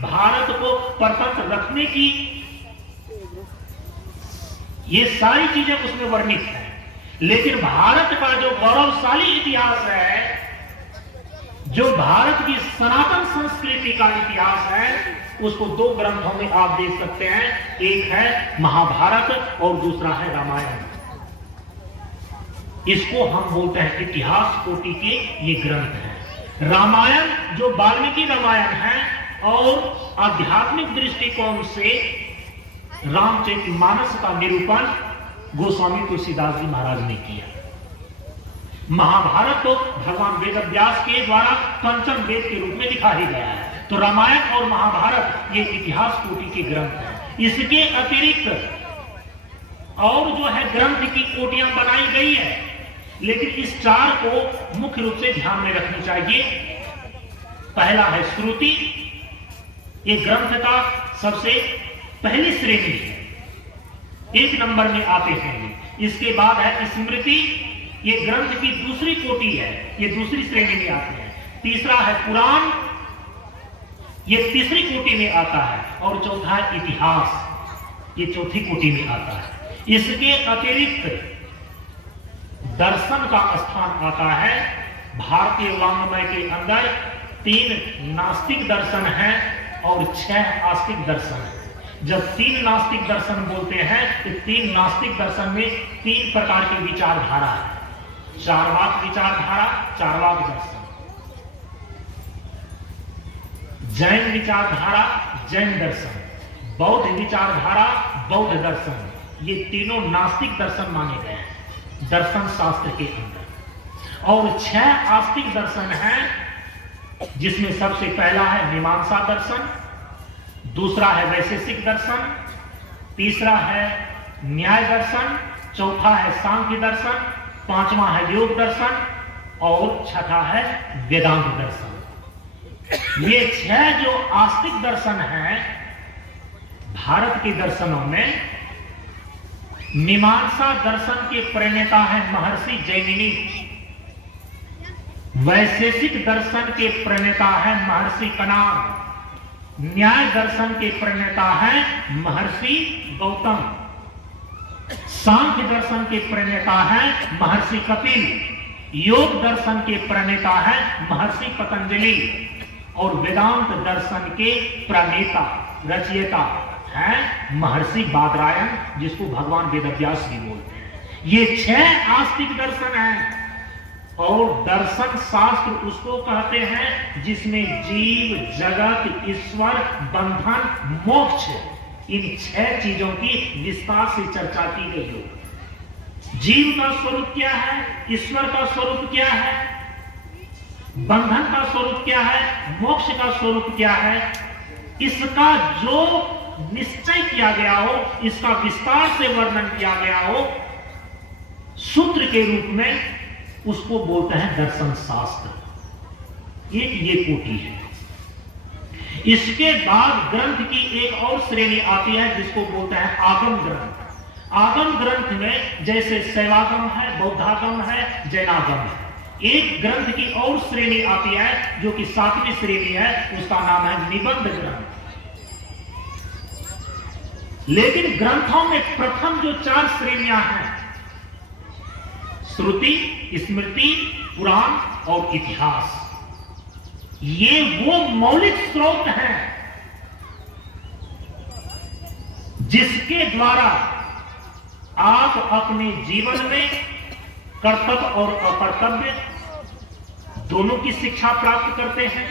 भारत को परतंत्र रखने की, ये सारी चीजें उसमें वर्णित है। लेकिन भारत का जो गौरवशाली इतिहास है, जो भारत की सनातन संस्कृति का इतिहास है, उसको 2 ग्रंथों में आप देख सकते हैं। एक है महाभारत और दूसरा है रामायण। इसको हम बोलते हैं इतिहास कोटि के ये ग्रंथ हैं। रामायण जो वाल्मीकि रामायण है, और आध्यात्मिक दृष्टिकोण से रामचरितमानस का निरूपण गोस्वामी तुलसीदास जी महाराज ने किया। महाभारत तो भगवान वेदव्यास के द्वारा पंचम वेद के रूप में लिखा ही गया है। तो रामायण और महाभारत ये इतिहास कोटि के ग्रंथ हैं। इसके अतिरिक्त और जो है ग्रंथ की कोटियां बनाई गई है, लेकिन इस 4 को मुख्य रूप से ध्यान में रखनी चाहिए। पहला है श्रुति, ये ग्रंथ का सबसे पहली श्रेणी है, 1 नंबर में आते हैं। इसके बाद है स्मृति, ये ग्रंथ की दूसरी कोटि है, ये दूसरी श्रेणी में आती है। तीसरा है पुराण, ये तीसरी कोटि में आता है। और चौथा है इतिहास, ये चौथी कोटि में आता है। इसके अतिरिक्त दर्शन का स्थान आता है। भारतीय वाङ्मय के अंदर 3 नास्तिक दर्शन हैं और 6 आस्तिक दर्शन हैं। जब 3 नास्तिक दर्शन बोलते हैं तो 3 नास्तिक दर्शन में 3 प्रकार की विचारधारा है। चार्वाक विचारधारा, चार्वाक दर्शन, जैन विचारधारा, जैन दर्शन, बौद्ध विचारधारा, बौद्ध दर्शन, ये तीनों नास्तिक दर्शन माने गए हैं दर्शन शास्त्र के अंदर। और 6 आस्तिक दर्शन हैं, जिसमें सबसे पहला है मीमांसा दर्शन, दूसरा है वैशेषिक दर्शन, तीसरा है न्याय दर्शन, चौथा है सांख्य दर्शन, पांचवा है योग दर्शन और छठा है वेदांत दर्शन। ये 6 जो आस्तिक दर्शन हैं भारत के दर्शनों में, मीमांसा दर्शन के प्रणेता है महर्षि जैमिनी, वैशेषिक दर्शन के प्रणेता है महर्षि कणाद, न्याय दर्शन के प्रणेता है महर्षि गौतम, सांख्य दर्शन के प्रणेता है महर्षि कपिल, योग दर्शन के प्रणेता है महर्षि पतंजलि और वेदांत दर्शन के प्रणेता रचयिता है महर्षि बादरायण, जिसको भगवान वेदव्यास भी बोलते हैं। ये 6 आस्तिक दर्शन हैं। और दर्शन शास्त्र उसको कहते हैं जिसमें जीव, जगत, ईश्वर, बंधन, मोक्ष, इन 6 चीजों की विस्तार से चर्चा की गई हो। जीव का स्वरूप क्या है, ईश्वर का स्वरूप क्या है, बंधन का स्वरूप क्या है, मोक्ष का स्वरूप क्या है, इसका जो निश्चय किया गया हो, इसका विस्तार से वर्णन किया गया हो सूत्र के रूप में, उसको बोलते हैं दर्शन शास्त्र। ये कोटि है। इसके बाद ग्रंथ की एक और श्रेणी आती है जिसको बोलते हैं आगम ग्रंथ। आगम ग्रंथ में जैसे शैवागम है, बौद्धागम है, जैनागम है। एक ग्रंथ की और श्रेणी आती है जो कि 7वीं श्रेणी है, उसका नाम है निबंध ग्रंथ। लेकिन ग्रंथों में प्रथम जो 4 श्रेणियां हैं, श्रुति, स्मृति, पुराण और इतिहास, ये वो मौलिक स्रोत हैं जिसके द्वारा आप अपने जीवन में कर्तव्य और अकर्तव्य दोनों की शिक्षा प्राप्त करते हैं,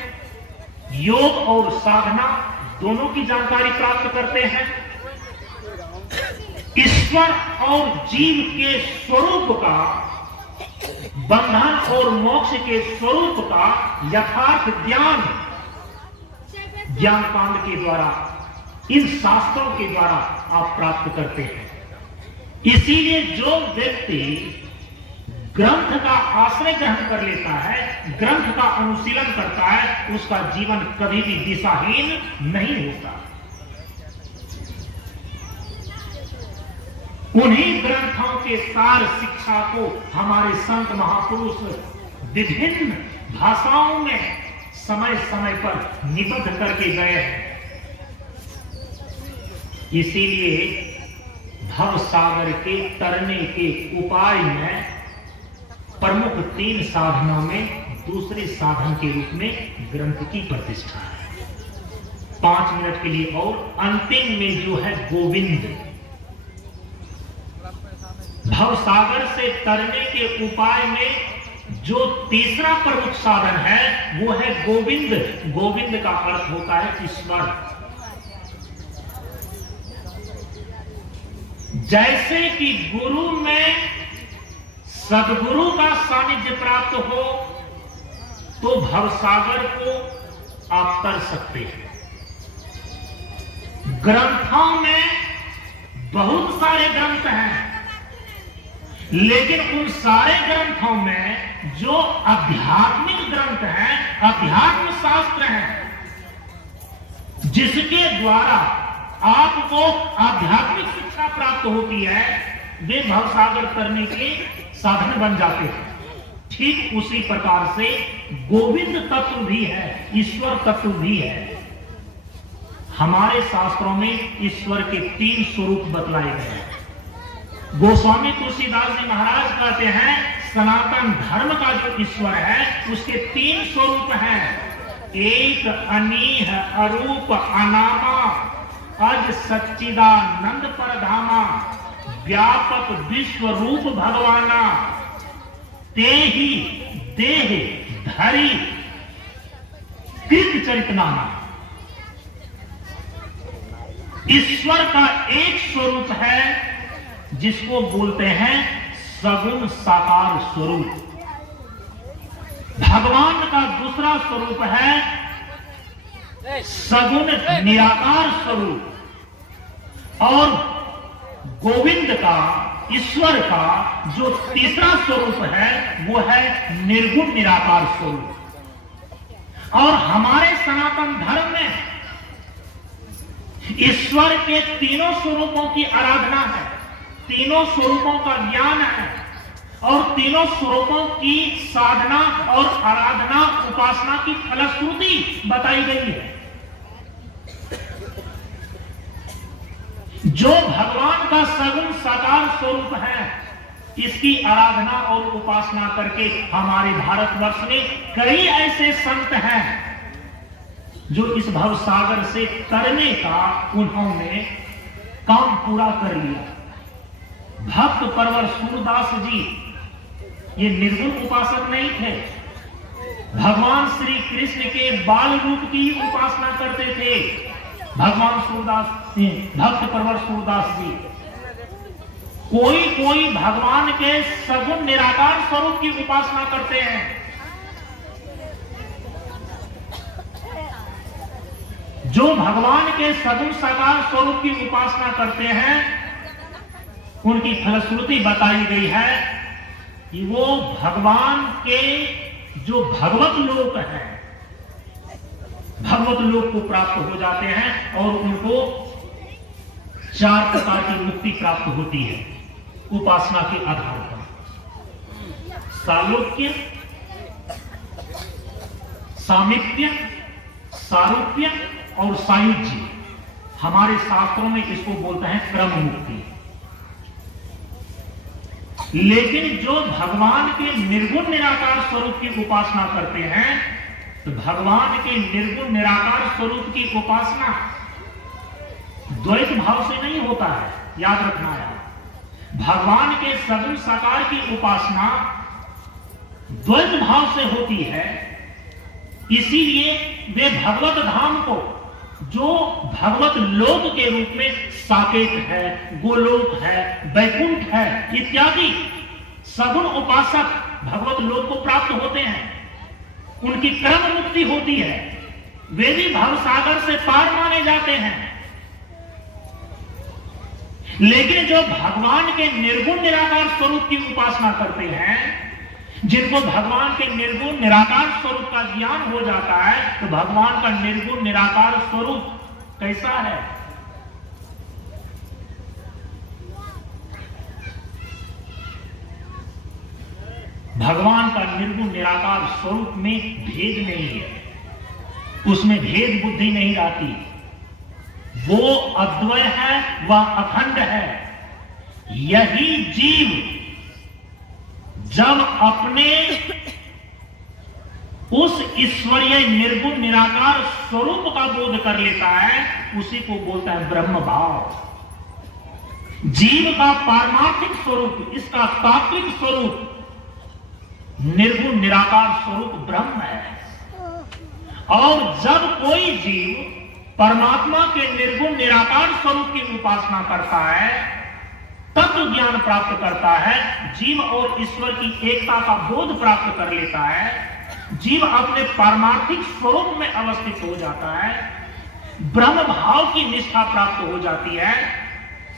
योग और साधना दोनों की जानकारी प्राप्त करते हैं, ईश्वर और जीव के स्वरूप का, बंधन और मोक्ष के स्वरूप का यथार्थ ज्ञान कांड के द्वारा, इन शास्त्रों के द्वारा आप प्राप्त करते हैं। इसीलिए जो व्यक्ति ग्रंथ का आश्रय ग्रहण कर लेता है, ग्रंथ का अनुशीलन करता है, उसका जीवन कभी भी दिशाहीन नहीं होता। उन्हीं ग्रंथों के सार शिक्षा को हमारे संत महापुरुष विभिन्न भाषाओं में समय समय पर निबद्ध करके गए हैं। इसीलिए भव सागर के तरने के उपाय में प्रमुख 3 साधनों में दूसरे साधन के रूप में ग्रंथ की प्रतिष्ठा है। 5 मिनट के लिए और अंतिम में जो है गोविंद, भव सागर से तरने के उपाय में जो तीसरा प्रमुख साधन है वो है गोविंद। गोविंद का अर्थ होता है ईश्वर। जैसे कि गुरु में सद्गुरु का सानिध्य प्राप्त हो तो भवसागर को आप तर सकते हैं। ग्रंथों में बहुत सारे ग्रंथ हैं, लेकिन उन सारे ग्रंथों में जो आध्यात्मिक ग्रंथ हैं, अध्यात्म शास्त्र हैं, जिसके द्वारा आपको आध्यात्मिक शिक्षा प्राप्त होती है, वे भवसागर करने के साधन बन जाते हैं। ठीक उसी प्रकार से गोविंद तत्व भी है, ईश्वर तत्व भी है। हमारे शास्त्रों में ईश्वर के 3 स्वरूप बतलाए गए हैं। गोस्वामी तुलसीदास जी महाराज कहते हैं सनातन धर्म का जो ईश्वर है उसके 3 स्वरूप हैं। एक अनीह अरूप अनामा अज सच्चिदानंद परधामा व्यापक विश्व रूप भगवाना ते ही देह धरी कृत चरितनामा। ईश्वर का एक स्वरूप है जिसको बोलते हैं सगुण साकार स्वरूप। भगवान का दूसरा स्वरूप है सगुण निराकार स्वरूप। और गोविंद का, ईश्वर का जो तीसरा स्वरूप है वो है निर्गुण निराकार स्वरूप। और हमारे सनातन धर्म में ईश्वर के 3 स्वरूपों की आराधना है, 3 स्वरूपों का ज्ञान है और 3 स्वरूपों की साधना और आराधना उपासना की फलश्रुति बताई गई है। जो भगवान का सगुण साकार स्वरूप है इसकी आराधना और उपासना करके हमारे भारतवर्ष में कई ऐसे संत हैं जो इस भव सागर से तरने का उन्होंने काम पूरा कर लिया। भक्त परवर सूरदास जी ये निर्गुण उपासक नहीं थे, भगवान श्री कृष्ण के बाल रूप की उपासना करते थे। भगवान सूरदास, भक्त परवर सूरदास जी कोई भगवान के सगुण निराकार स्वरूप की उपासना करते हैं। जो भगवान के सगुण साकार स्वरूप की उपासना करते हैं उनकी फलश्रुति बताई गई है कि वो भगवान के जो भगवत लोक है, भगवत लोक को प्राप्त हो जाते हैं और उनको 4 प्रकार की मुक्ति प्राप्त होती है उपासना के आधार पर। सालोक्य, सामीप्य, सारूप्य और सायुज्य। हमारे शास्त्रों में इसको बोलते हैं क्रम मुक्ति। लेकिन जो भगवान के निर्गुण निराकार स्वरूप की उपासना करते हैं तो भगवान के निर्गुण निराकार स्वरूप की उपासना द्वैत भाव से नहीं होता है, याद रखना है। भगवान के सगुण साकार की उपासना द्वैत भाव से होती है। इसीलिए वे भगवत धाम को जो भगवत लोक के रूप में साकेत है, गोलोक है, वैकुंठ है इत्यादि सगुण उपासक भगवत लोक को प्राप्त होते हैं, उनकी क्रम मुक्ति होती है, वे भी भवसागर से पार माने जाते हैं। लेकिन जो भगवान के निर्गुण निराकार स्वरूप की उपासना करते हैं, जिनको भगवान के निर्गुण निराकार स्वरूप का ज्ञान हो जाता है, तो भगवान का निर्गुण निराकार स्वरूप कैसा है? भगवान का निर्गुण निराकार स्वरूप में भेद नहीं है, उसमें भेद बुद्धि नहीं आती। वो अद्वय है, वह अखंड है। यही जीव जब अपने उस ईश्वरीय निर्गुण निराकार स्वरूप का बोध कर लेता है, उसी को बोलता है ब्रह्म भाव। जीव का पारमार्थिक स्वरूप, इसका तात्विक स्वरूप निर्गुण निराकार स्वरूप ब्रह्म है। और जब कोई जीव परमात्मा के निर्गुण निराकार स्वरूप की उपासना करता है, तत्व ज्ञान प्राप्त करता है, जीव और ईश्वर की एकता का बोध प्राप्त कर लेता है, जीव अपने पारमार्थिक स्वरूप में अवस्थित हो जाता है, ब्रह्म भाव की निष्ठा प्राप्त हो जाती है,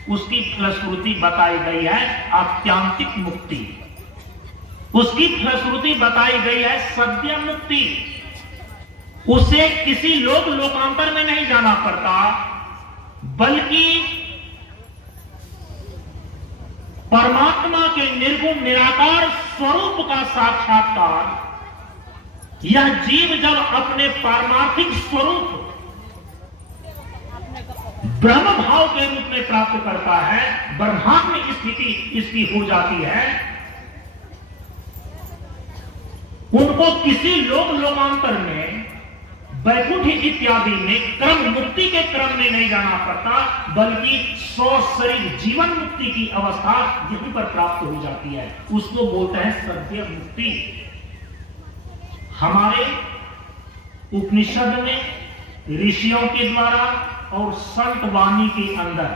उसकी फलश्रुति बताई गई है आत्यांतिक मुक्ति। उसकी फलश्रुति बताई गई है सद्य मुक्ति। उसे किसी लोकांतर में नहीं जाना पड़ता, बल्कि परमात्मा के निर्गुण निराकार स्वरूप का साक्षात्कार यह जीव जब अपने पारमार्थिक स्वरूप ब्रह्म भाव के रूप में प्राप्त करता है, ब्रह्मांड में स्थिति इसकी हो जाती है, उनको किसी लोक लोकांतर में वैकुंठ इत्यादि में क्रम मुक्ति के क्रम में नहीं जाना पड़ता, बल्कि स्व शरीर जीवन मुक्ति की अवस्था यहीं पर प्राप्त हो जाती है। उसको बोलते हैं सद्य मुक्ति। हमारे उपनिषद में ऋषियों के द्वारा और संत वाणी के अंदर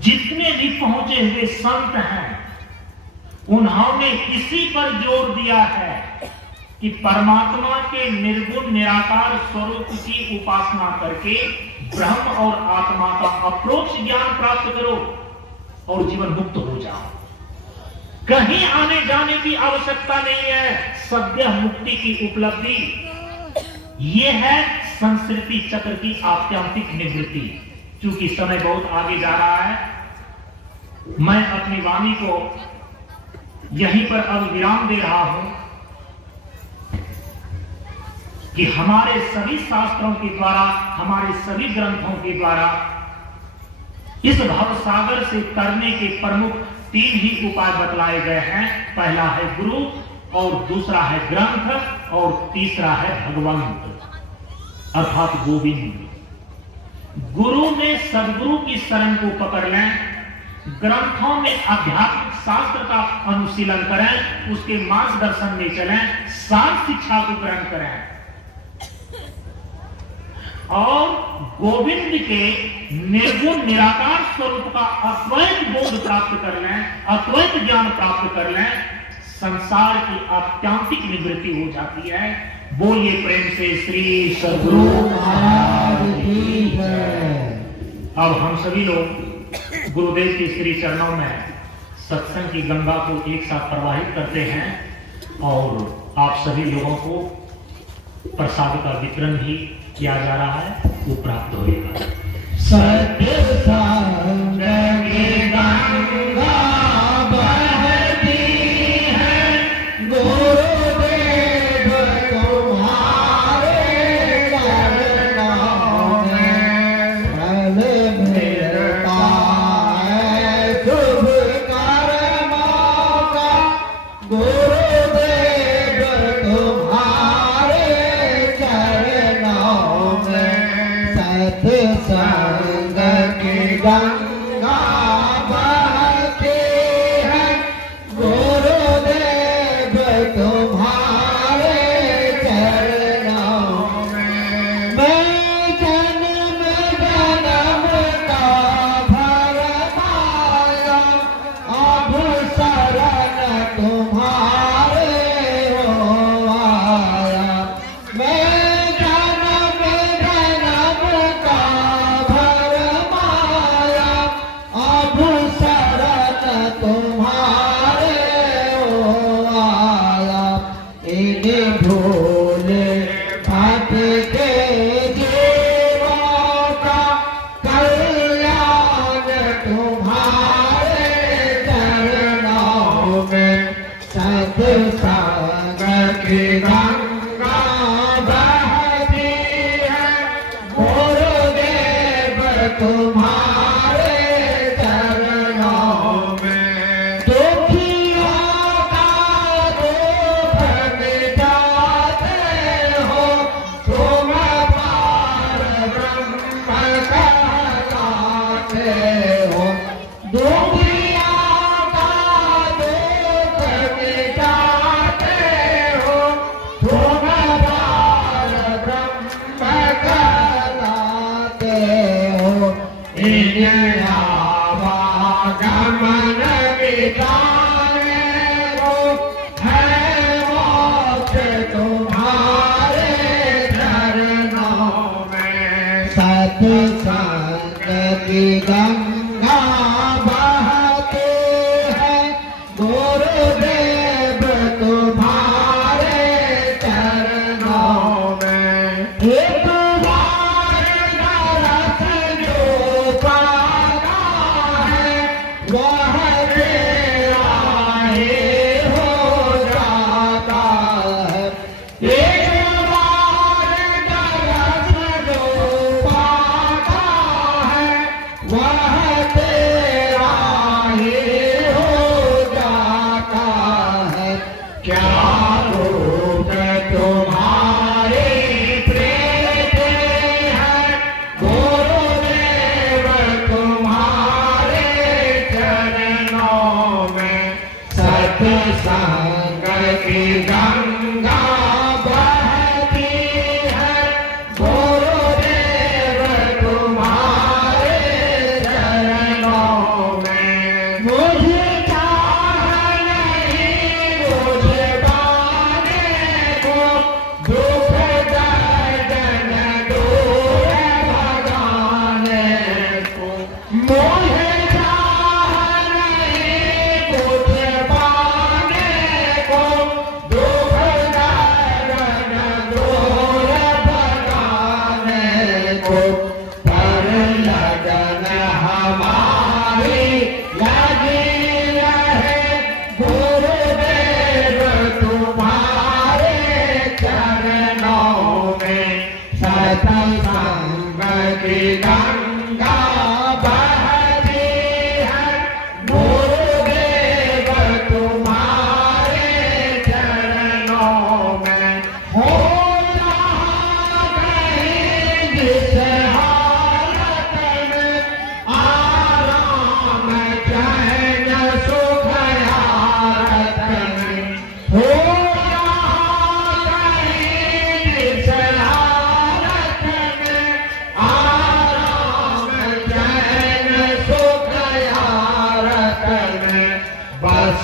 जितने भी पहुंचे हुए संत हैं, उन्होंने इसी पर जोर दिया है कि परमात्मा के निर्गुण निराकार स्वरूप की उपासना करके ब्रह्म और आत्मा का अप्रोक्ष ज्ञान प्राप्त करो और जीवन मुक्त हो जाओ। कहीं आने जाने की आवश्यकता नहीं है। सद्य मुक्ति की उपलब्धि यह है संस्कृति चक्र की आत्यंतिक निवृत्ति। क्योंकि समय बहुत आगे जा रहा है, मैं अपनी वाणी को यहीं पर अब विराम दे रहा हूं कि हमारे सभी शास्त्रों के द्वारा, हमारे सभी ग्रंथों के द्वारा इस भव सागर से तरने के प्रमुख 3 ही उपाय बतलाए गए हैं। पहला है गुरु, और दूसरा है ग्रंथ, और तीसरा है भगवंत अर्थात गोविंद। गुरु में सदगुरु की शरण को पकड़ लें, ग्रंथों में आध्यात्मिक शास्त्र का अनुशीलन करें, उसके मार्गदर्शन में चलें, सार शिक्षा को ग्रहण करें और गोविंद के निर्गुण निराकार स्वरूप का अद्वैत बोध प्राप्त कर लें, अद्वैत ज्ञान प्राप्त कर लें, संसार की आत्यंतिक निवृत्ति हो जाती है। बोलिए प्रेम से श्री सद्गुरु महाराज की जय। अब हम सभी लोग गुरुदेव के श्री चरणों में सत्संग की गंगा को एक साथ प्रवाहित करते हैं और आप सभी लोगों को प्रसाद का वितरण भी किया जा रहा है, वो प्राप्त होगा। सत्य संग की गंगा बहती है, गुरुदेव तुम्हारे चरणों में फल मिलता है शुभ कर्मों का, गुरुदेव तुम्हारे चरणों में सत्संग की गंगा बहती है, गुरुदेव तुम्हारे चरणों में। मैं जन्म जन्म का भरमाया, अब शरण तुम्हारे हो आया। मैं जन्म जन्म का भरमाया, अब शरण तुम्हारे हो आया। इन भोले भटके जीवों का कल्याण तुम्हारे चरणों में। सत्संग की गंगा बहती है, गुरुदेव तुम्हारे चरणों में। दुखियों का दुख मिटाते हो, तुम पार ब्रह्म कहलाते हो। दुखियों का दुख मिटाते हो, तुम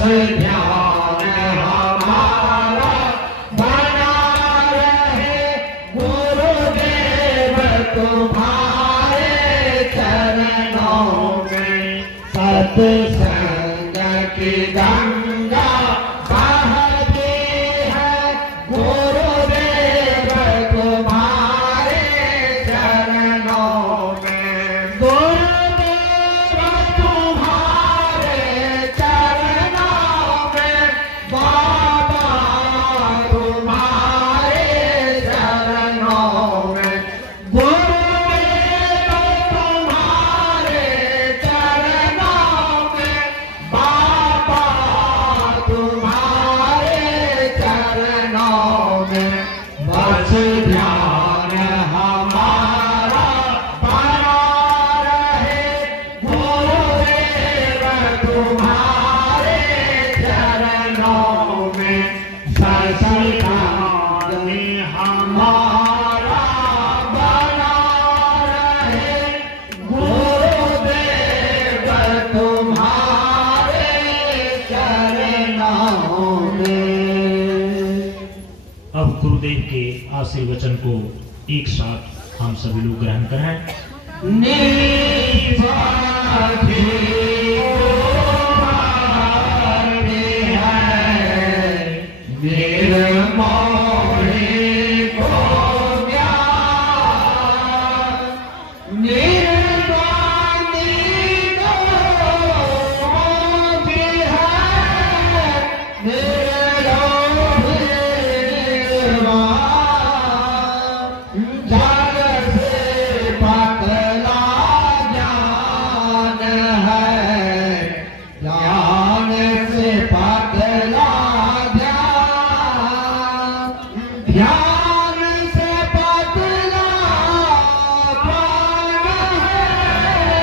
ध्यान हमारा बना रहे गुरुदेव तुम्हारे चरणों में। सत्संग की गंगा बहती है गुरुदेव तुम्हारे चरणों में। गुरुदेव तुम्हारे चरणों में, बाबा तुम्हारे चरणों में। गुरुदेव तुम्हारे चरणों में, बाबा तुम्हारे चरणों में। बस ध्यान हमारा बना रहे गुरुदेव तुम्हारे चरणों में। सत्संग में हमारा बना रहे गुरुदेव तुम्हारे चरणों में। अब गुरुदेव के आशीर्वचन को एक साथ हम सभी लोग ग्रहण करें। ध्यान से पतला प्राण है,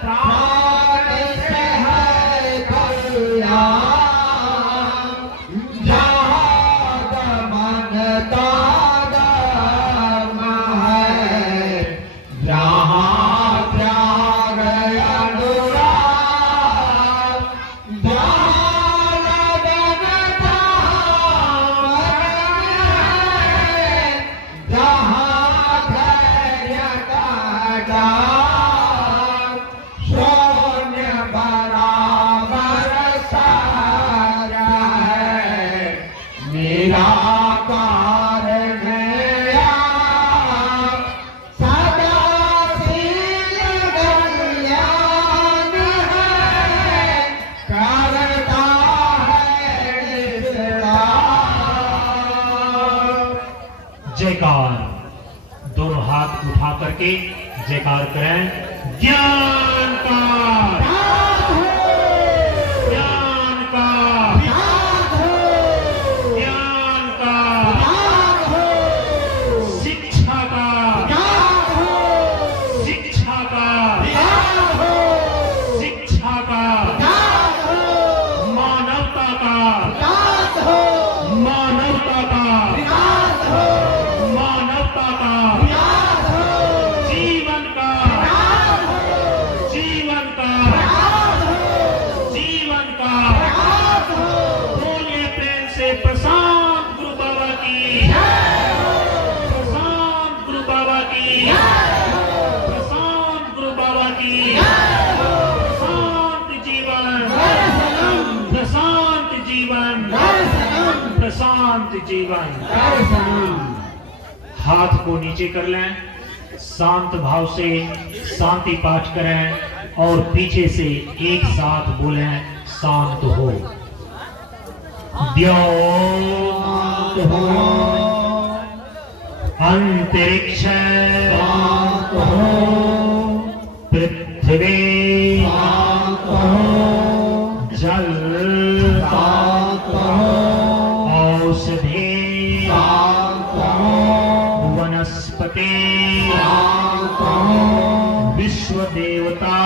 प्राण से है कल्याण। जहाँ मन तागम है, जहाँ त्याग अनुराग, जहाँ लगन जहाँ धैर्य का डाल, शून्य बराबर सारा है, निराकार में आप सदा शील कल्याण है, करता है निष्ठा। जयकार। दोनों हाथ उठा करके जयकार करें। ज्ञान का, ज्ञान का, ज्ञान का, शिक्षा का, शिक्षा का, शिक्षा का, मानवता का, मानवता का, मानवता का, जीवन का, जीवन का, जीवन का। बोलिए प्रेम से प्रशांत गुरु बाबा की, प्रशांत गुरु बाबा की, प्रशांत गुरु बाबा की। प्रशांत जीवन, प्रशांत जीवन, प्रशांत जीवन। हाथ को नीचे कर लें, शांत भाव से शांति पाठ करें और पीछे से एक साथ बोलें, शांत हो। द्यो अंतरिक्ष पृथ्वी जल औषधि वनस्पति विश्व देवता